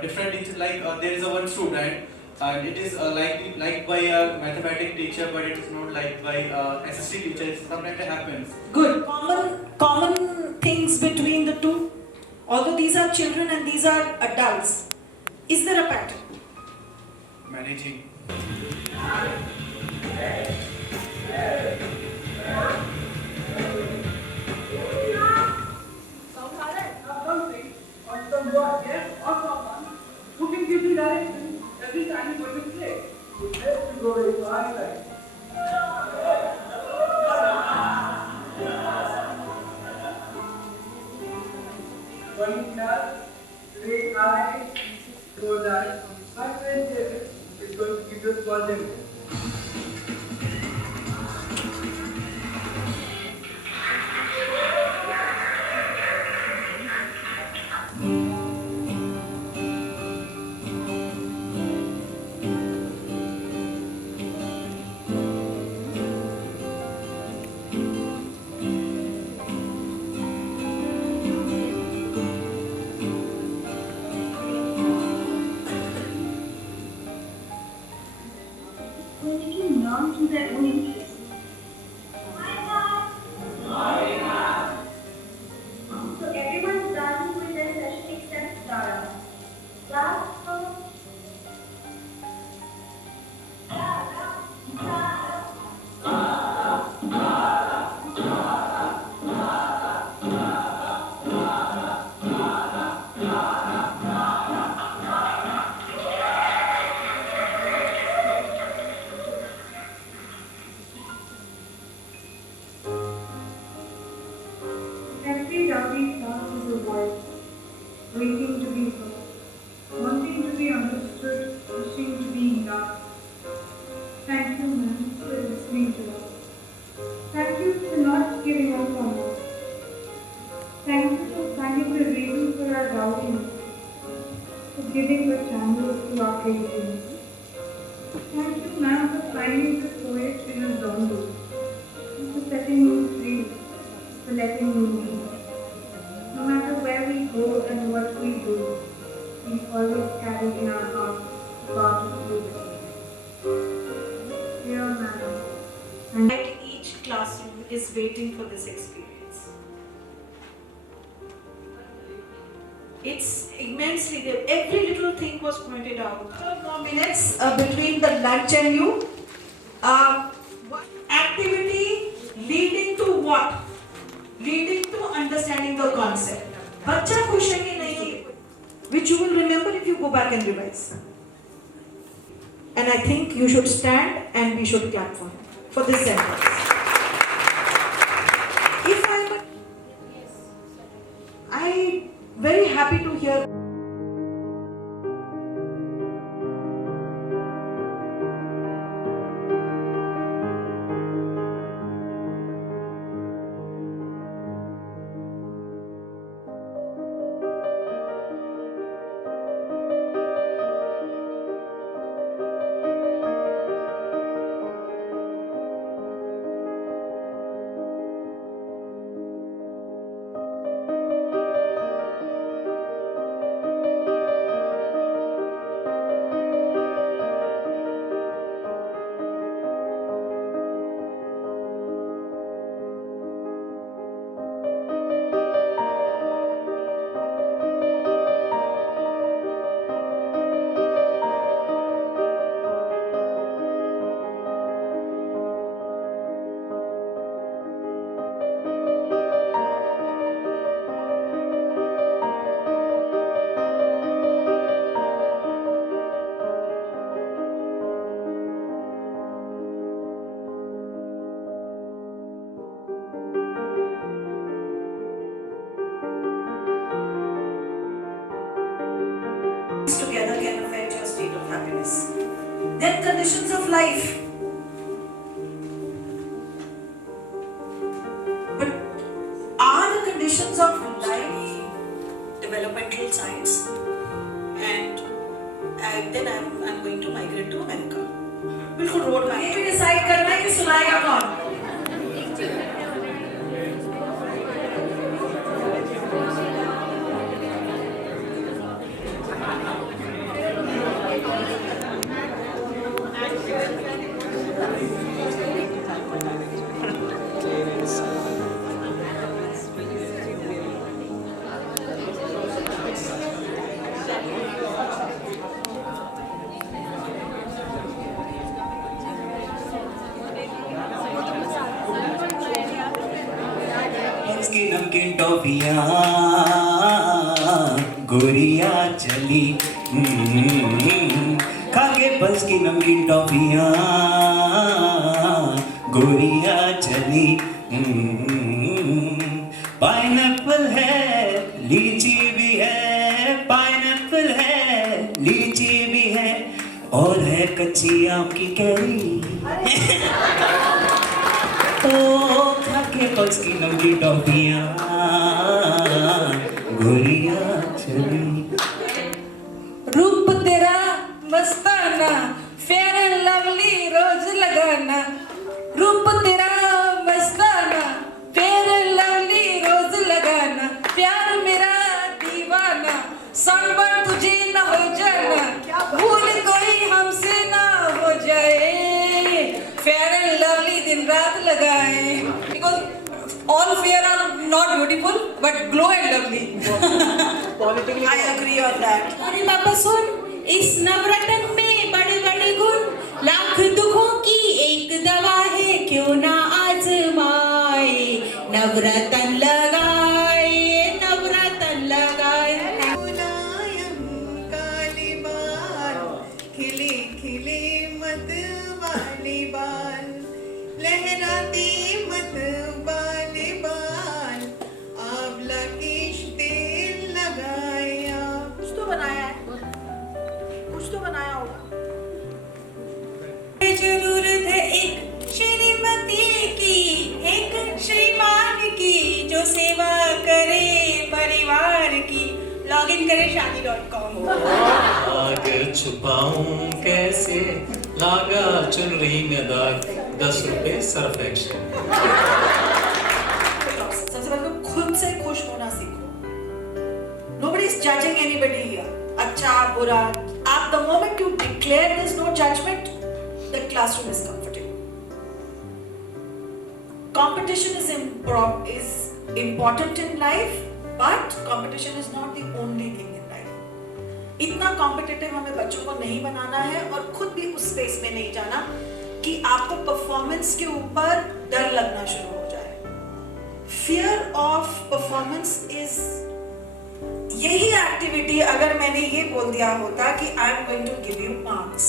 different teachers, like there is a one student and it is liked by a mathematics teacher, but it is not liked by SST teachers. Sometimes it happens. Good. Common things between the two. Although these are children and these are adults. Is there a pattern? Managing. Who can give you direction every time you go to play? You have to go to the highlight. One class, say I, so that my friend David is going to give us 1 minute. Every lovely thought is a voice, waiting to be heard, wanting to be understood, wishing to be loved. Thank you, ma'am, for listening to us. Thank you for not giving up on us. Thank you for finding the reason for our doubting, for giving the channels to our creativity. Thank you, ma'am, for finding the poet in his own book, for setting him free, for letting you be. No matter where we go and what we do, we always carry in our hearts a part of you. Dear madam, and each classroom is waiting for this experience. It's immensely there. Every little thing was pointed out. 12 more minutes between the lunch and you. Activity leading to what? Leading to understanding the concept. बच्चा खुश है कि नहीं? Which you will remember if you go back and revise. And I think you should stand and we should clap for this sentence. If I'm very happy to hear. Together can affect your state of happiness. Then conditions of life. But are the conditions of life developmental science? And then I'm going to migrate to America. बिल्कुल road में ये भी decide करना है कि सुनाएगा कौन. नमकीन टॉफियाँ गोरिया चली खाके बस की नमकीन टॉफियाँ गोरिया चली पाइनएप्पल है लीची भी है पाइनएप्पल है लीची भी है और है कच्ची आम की कैरी खाके बस की नमकीन टॉफियाँ गोरिया चली. रूप तेरा मस्ताना फेयर एंड लवली रोज लगाना. रूप तेरा मस्ताना फेयर एंड लवली रोज लगाना. प्यार मेरा दीवाना सनबर्न तुझे न हो जाना. भूल कोई हमसे ना हो जाए. फेयर एंड लवली दिन रात लगाए. Because all fair are not beautiful but glow and lovely. I agree on that. अरे बाबा सुन इस नवरत्न में बड़े बड़े गुण लाख दुखों की एक दवा है क्यों ना आजमाए. नवरत्न लगाए नवरत्न लगाए. काले बाल खिले खिले मत वाले बाल लहराते मत वाले बाल आंवला केश तेल लगाया. कुछ तो बनाया है, कुछ तो बनाया होगा. जरूरत है एक श्रीमती की एक श्रीमान की जो सेवा करे परिवार की. लॉग इन करें शादी.com. आग छुपाऊं कैसे लागा चुनरी में दाग 10 रुपए सर्फ एक्शन. सबसे बुरा, at the moment you declare there's no judgment, the classroom is comfortable. Competition is important in life, but competition is not the only thing in life. इतना competitive हमें बच्चों को नहीं बनाना है और खुद भी उस space में नहीं जाना कि आपको performance के ऊपर डर लगना शुरू हो जाए. Fear of performance is यही activity अगर मैंने ये बोल दिया होता कि I am going to give you marks.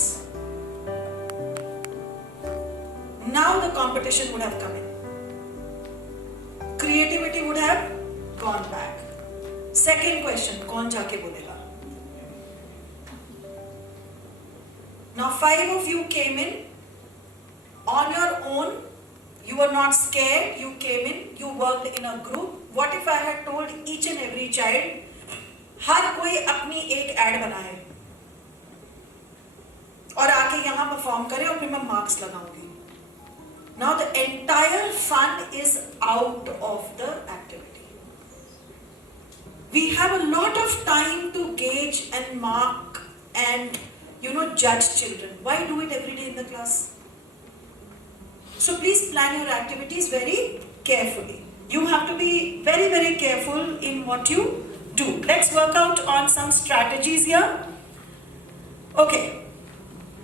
Now the competition would have come in. Creativity would have gone back. Second question, कौन जाके बोलेगा? Now 5 of you came in on your own. You were not scared. You came in. You worked in a group. What if I had told each and every child, हर कोई अपनी एक ad बनाए और आके यहाँ perform करे और फिर मैं marks लगाऊंगी. Now the entire fun is out of the activity. We have a lot of time to gauge and mark and judge children. Why do it every day in the class? So please plan your activities very carefully. You have to be very, very careful in what you do. Let's work out on some strategies here. Okay.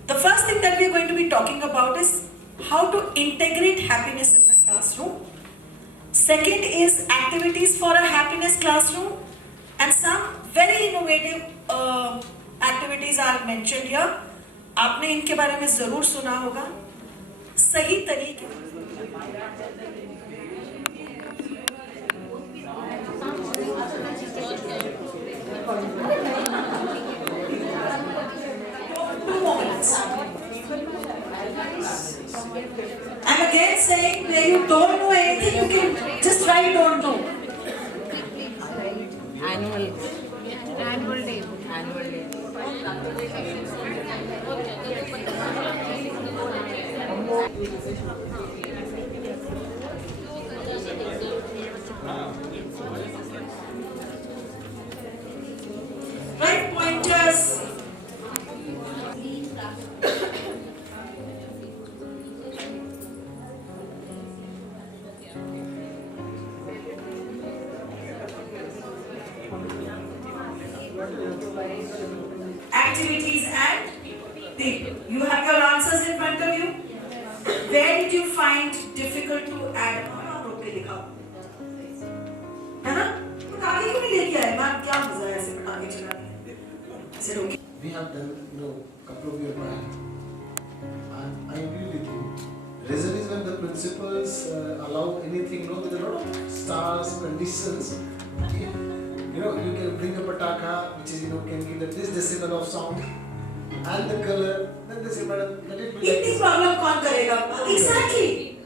The first thing that we are going to be talking about is how to integrate happiness in the classroom. Second is activities for a happiness classroom, and some very innovative activities are mentioned here. आपने इनके बारे में जरूर सुना होगा. सही तरीके I'm again saying where you don't know anything, you can just write don't know. Annual day. Right pointers. Activities and people. You have your answers in front of you. Where did you find difficult to add? है ना? पटाखे क्यों नहीं लेके आए? Ma'am क्या मजा है ऐसे पटाखे चलाने? ऐसे रोके? We have done, couple of years back, and I agree with you. Reason is when the principals allow anything, with a lot of stars, conditions. You can bring a pataka, which is, can give this decibel of sound, and the color. Then they say, madam, let it be. इतनी problem कौन करेगा? Exactly.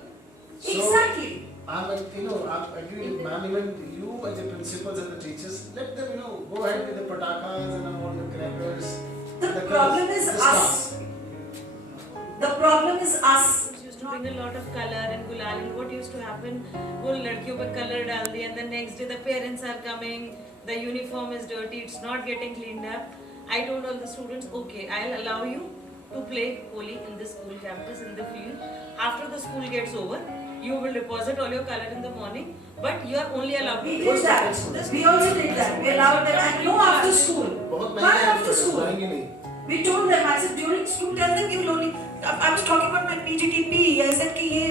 So, Exactly. I agree with ma'am, even you as the principals and the teachers, let them, go ahead with the patakas and all the crackers. The problem is us. The problem is us. Used to bring a lot of color and gulal, and what used to happen, वो लड़कियों पे color डाल दिया, and the next day the parents are coming, the uniform is dirty, it's not getting cleaned up. I told all the students, okay, I'll allow you to play Holi in the school campus, in the field. After the school gets over, you will deposit all your color in the morning, but you are only allowed to. We did that. We also did that. We allowed them, and no after school. Why after school? We told them. I said during school, tell them you will only. I was talking about my PGTP. I said कि ये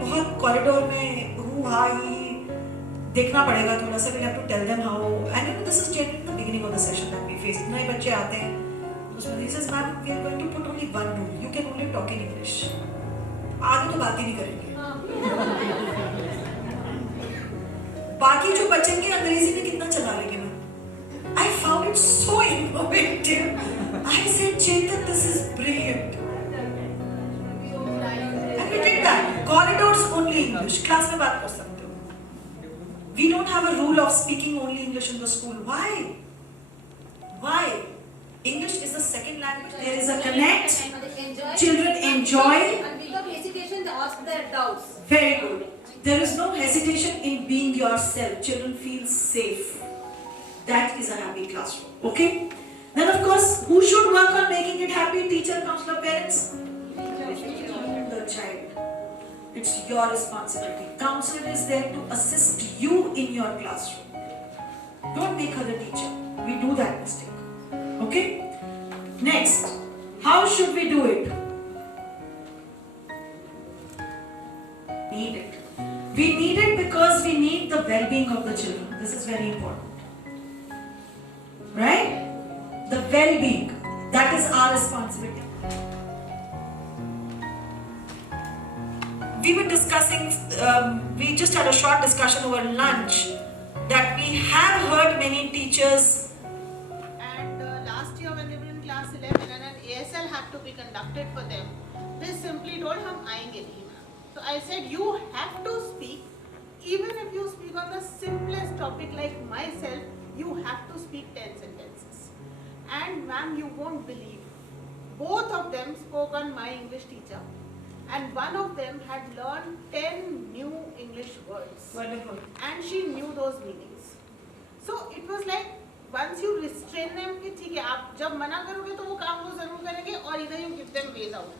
बहुत corridor में देखना पड़ेगा थोड़ा सा. We have to tell them how. And this is generally the beginning of the session that we face. नए बच्चे आते हैं. उसमें he says, ma'am, we are going to put only one rule. You can only talk in English. आगे तो बात ही नहीं करेंगे. बाकी जो बचेंगे अंग्रेजी में कितना चला लेंगे मैं? I found it so innovative. I said, Chetan, this is brilliant. And we did that. Corridors only English. Class में बात कर सकते हो. We don't have a rule of speaking only English in the school. Why? Why? English is the second language. There is a connect. Children enjoy. And without hesitation, they ask their doubts. Very good. There is no hesitation in being yourself. Children feel safe. That is a happy classroom. Okay? Then of course, who should work on making it happy? Teacher, counselor, parents? The child. It's your responsibility. Counselor is there to assist you in your classroom. Don't make her the teacher. We do that mistake. Okay? Next, how should we do it? Need it. We need it because we need the well-being of the children. This is very important. Right? The well-being. That is our responsibility. We were discussing, we just had a short discussion over lunch that we have heard many teachers. And last year when they were in class 11 and an ASL had to be conducted for them, they simply told hum aayenge nahi. So I said you have to speak, even if you speak on the simplest topic like myself, you have to speak 10 sentences. And ma'am, you won't believe, both of them spoke on my English teacher. And one of them had learned 10 new English words. Wonderful. And she knew those meanings. So it was like, once you restrain them कि ठीक है आप जब मना करोगे तो वो काम वो जरूर करेंगे और either you give them ways out.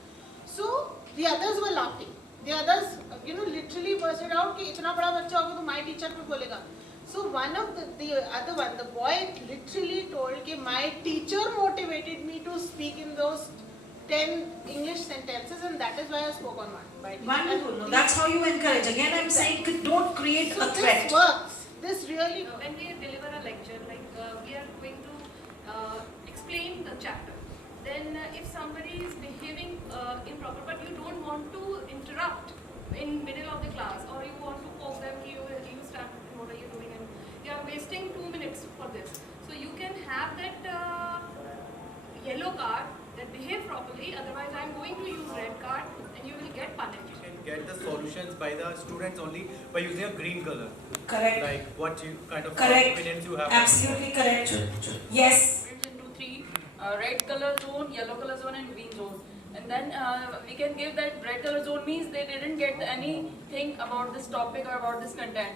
So the others were laughing. The others, literally bursted out कि इतना बड़ा बच्चा होगा तो my teacher पे बोलेगा. So one of the other one, the boy literally told कि my teacher motivated me to speak in those 10 English sentences, and that is why I spoke on one. Wonderful. No, that's how you encourage. Again, I'm saying don't create a threat. This works. This really. When we deliver a lecture, like we are going to explain the chapter, then if somebody is behaving improper, but you don't want to interrupt in middle of the class, or you want to poke them, you stand, what are you doing, and you are wasting 2 minutes for this. So you can have that yellow card. That behave properly, otherwise I am going to use red card and you will get punished. You can get the solutions by the students only by using a green color. Correct. Like what you kind of Correct. opinions you have. Absolutely correct. Yes. Into 3 red color zone, yellow color zone and green zone. And then we can give that red color zone means they didn't get anything about this topic or about this content.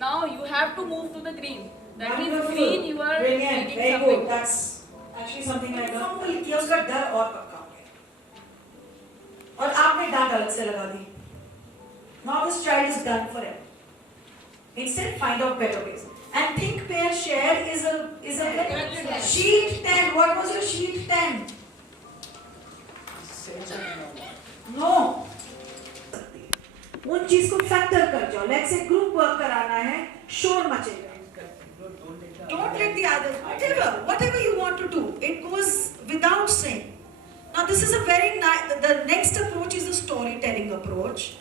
Now you have to move to the green. That means green you are brilliant. making Very something. good. That's actually something like that. उसका डर और पक्का हो गया और आपने डांट अलग से लगा दी. Now this child is done forever. Instead, find out better ways. And think, pair, share is a sheet 10. What was your sheet 10? No. उन चीज को फैक्टर कर जाओ. Let's say group work कराना है, शोर मचेगा. Don't let the others, whatever you want to do, it goes without saying. Now this is a very nice, the next approach is a storytelling approach.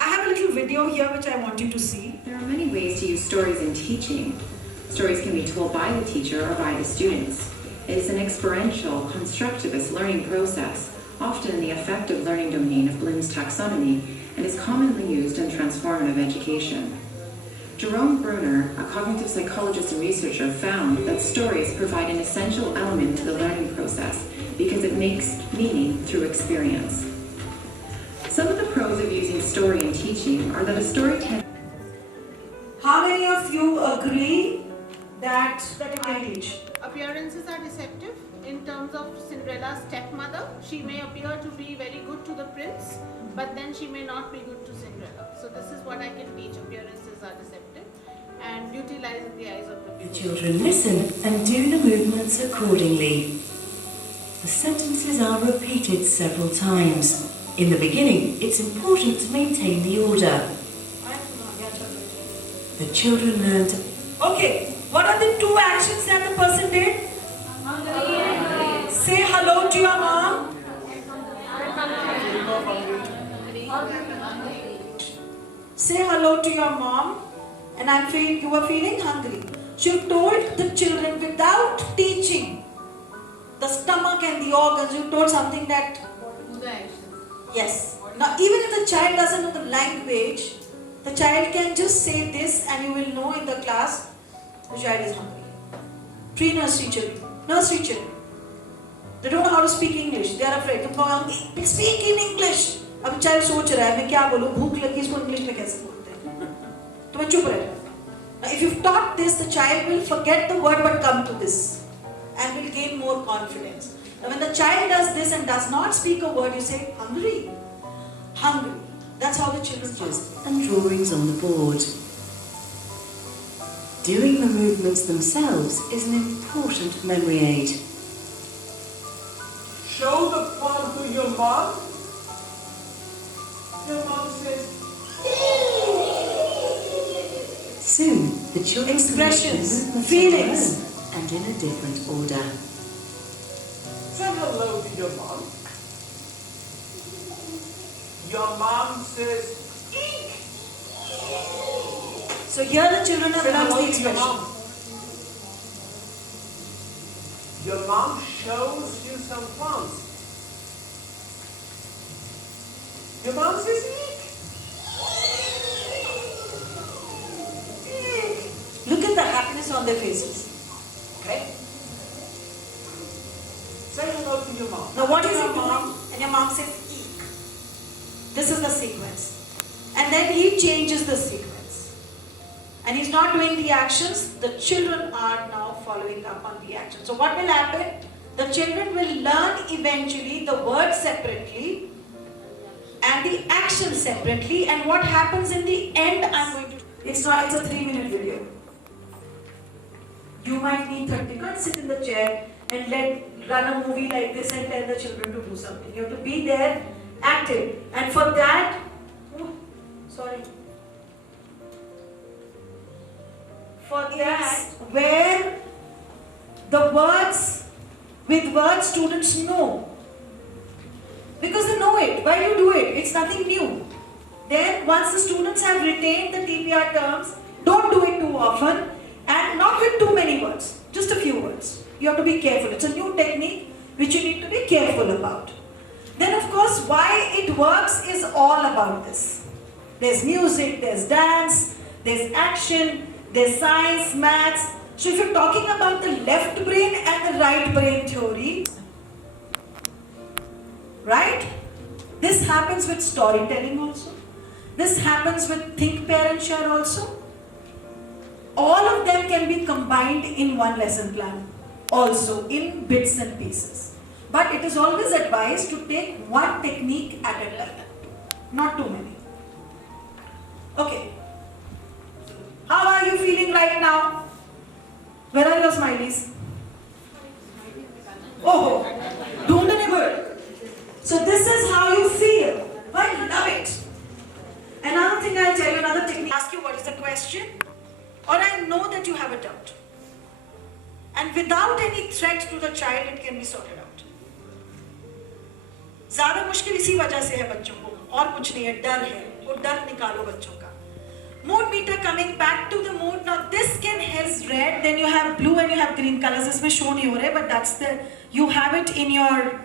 I have a little video here which I want you to see. There are many ways to use stories in teaching. Stories can be told by the teacher or by the students. It is an experiential, constructivist learning process, often in the affective learning domain of Bloom's taxonomy, and is commonly used in transformative education. Jerome Bruner, a cognitive psychologist and researcher, found that stories provide an essential element to the learning process because it makes meaning through experience. Some of the pros of using story in teaching are that a story tends... How many of you agree that I teach? Appearances are deceptive. In terms of Cinderella's stepmother, she may appear to be very good to the prince, but then she may not be good to Cinderella. So this is what I can teach. Appearances are deceptive, and beauty lies in the eyes of the beholder. Children listen and do the movements accordingly. The sentences are repeated several times. In the beginning, it's important to maintain the order. The children learn to... Okay, what are the 2 actions that the person did? Say hello to your mom. Say hello to your mom, and you were feeling hungry. She told the children without teaching the stomach and the organs. You told something that yes. Now even if the child doesn't know the language, the child can just say this, and you will know in the class the child is hungry. Pre-nursery children, nursery children. They don't know how to speak English. They are afraid. Speak in English. अब child सोच रहा है मैं क्या बोलूँ भूख लगी इसको इंग्लिश में कैसे बोलते हैं तो मैं चुप रह जाऊँ. Now if you've taught this, the child will forget the word but come to this. and will gain more confidence. Now when the child does this and does not speak a word, you say, hungry, hungry. That's how the children do. And drawings on the board. Doing the movements themselves is an important memory aid. Show the palm to your mom. Your mom says, Soon, the children expressions, movements feelings, and in a different order. say hello to your mom. Your mom says, eek. So here the children are learning the expression. Your mom shows you some plants. Your mom says, eek. Eek. Look at the happiness on their faces. Okay? Say hello to your mom. Now what is your mom? And your mom says, eek. This is the sequence. And then he changes the sequence. And he's not doing the actions, the children are now following up on the action. So what will happen? The children will learn eventually the words separately and the action separately, and what happens in the end I'm going to... It's a 3-minute video. You might need 30. You can't sit in the chair and run a movie like this and tell the children to do something. You have to be there, active. And for that, where the words, with words students know. Because they know it. Why do you do it? It's nothing new. Then once the students have retained the TPR terms, don't do it too often and not with too many words. Just a few words. You have to be careful. It's a new technique which you need to be careful about. Then of course, why it works is all about this. There's music, there's dance, there's action, there's science, maths. So if you're talking about the left brain and the right brain theory, right? This happens with storytelling also. This happens with think, parent, share also. All of them can be combined in one lesson plan, also in bits and pieces. But it is always advised to take one technique at a time, not too many. Okay. How are you feeling right now? Where are your smileys? Oh, doing good. So this is how you feel. I love it. Another thing I'll tell you, another technique. Ask you what is the question, or I know that you have a doubt. And without any threat to the child, it can be sorted out. ज़्यादा मुश्किल इसी वजह से है बच्चों को, और कुछ नहीं है, डर है, वो डर निकालो बच्चों का. Mood meter, coming back to the mood. Now this can has red, then you have blue and you have green colors. इसमें show नहीं हो रहे, but that's the, you have it in your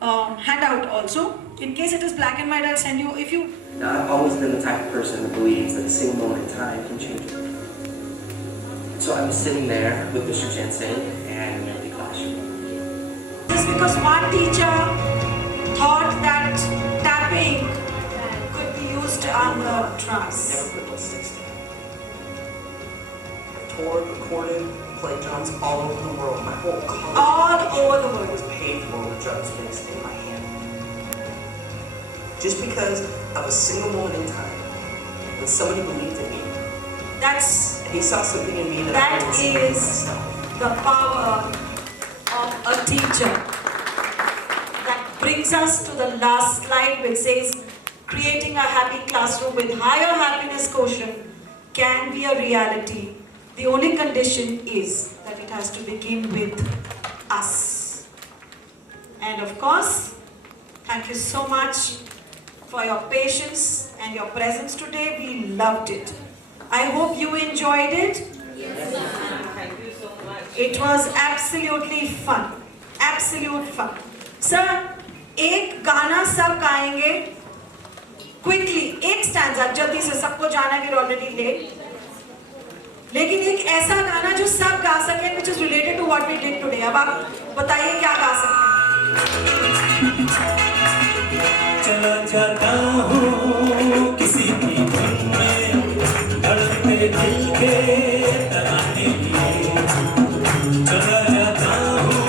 handout also. In case it is black and white, I'll send you. If you. Now, I've always been the type of person that believes that a single moment in time can change it. So I was sitting there with Mr. Jensen and an empty classroom. Just because one teacher thought that tapping could be used on the drums. Never put those sticks down. I've toured, recorded, played drums all over the world. My whole college all over the world was paid for with drumsticks in my hand. Just because of a single moment in time, when somebody believed in me. And he saw something in me that is the power of a teacher. That brings us to the last slide, which says, creating a happy classroom with higher happiness quotient can be a reality. The only condition is that it has to begin with us. And of course, thank you so much for your patience and your presence today. We loved it. I hope you enjoyed it. Yes, ma'am. Thank you so much. It was absolutely fun. Absolute fun. Sir, एक गाना सब गाएंगे quickly, एक stanza, जल्दी से सबको जाना है, we're already late. लेकिन एक ऐसा गाना जो सब गा सकें, which is related to what we did today. अब आप बताइए क्या गा सकते हैं? चला जाता हूँ किसी की धुन में, धड़कते दिल के तराने लिए. चला जाता हूँ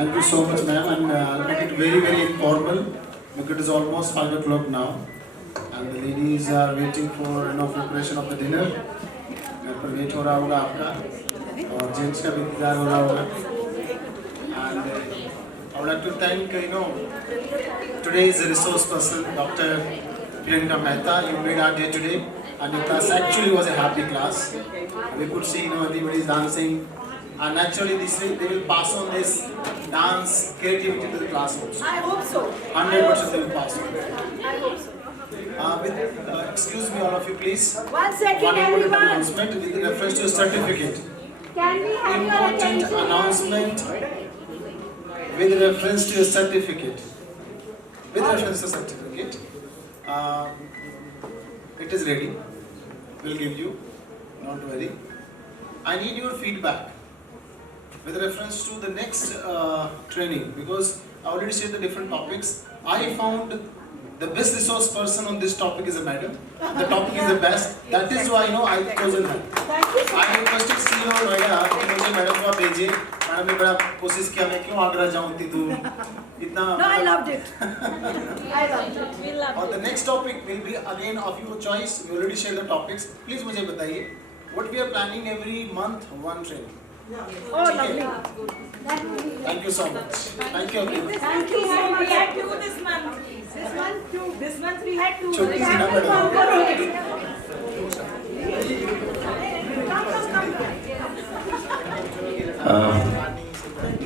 Thank you so much, ma'am, and I'll make it very, very informal because it is almost 5 o'clock now, and the ladies are waiting for preparation of the dinner. घर पर वेट हो रहा होगा आपका और जेंट्स का भी इंतजार हो रहा होगा. And I would like to thank today's resource person, Dr. Priyanka Mehta. You made our day today, and the class actually was a happy class. We could see everybody is dancing. And naturally, they will pass on this dance creativity to the class also. I hope so. 100% they will pass on. I hope so. Excuse me, all of you, please. 1 second, One important everyone. announcement with reference to a certificate. Can we have your Important attention? announcement with reference to a certificate. With reference to a certificate. It is ready. We'll give you. Don't worry. I need your feedback with reference to the next training, because I already said the different topics. I found the best resource person on this topic is a madam. The topic is the best. That is why I chosen her. I requested CEO Noida कि मुझे madam को आप भेजिए. Madam ने बड़ा कोशिश किया मैं क्यों आगरा जाऊँ इतनी दूर इतना. No, I loved it. I loved it. We loved और it. the next topic will be again of your choice. We already shared the topics. Please मुझे बताइए. What we are planning every month, one training. Oh, lovely. Thank you so much. Thank you. Thank you so much. We had two this month. This month too. This month we had two. छोटी सी ना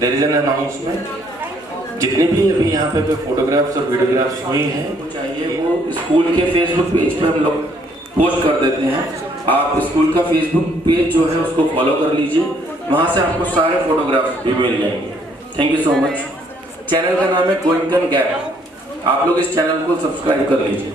There is an announcement. जितने भी अभी यहाँ पे photographs और वीडियोग्राफ्स हुई हैं वो चाहिए वो स्कूल के फेसबुक पेज पे हम लोग पोस्ट कर देते हैं. आप स्कूल का फेसबुक पेज जो है उसको फॉलो कर लीजिए. वहाँ से आपको सारे फोटोग्राफ्स भी मिल जाएंगे. Thank you so much. Channel का नाम है गोइंकन गैप. आप लोग इस चैनल को सब्सक्राइब कर लीजिए.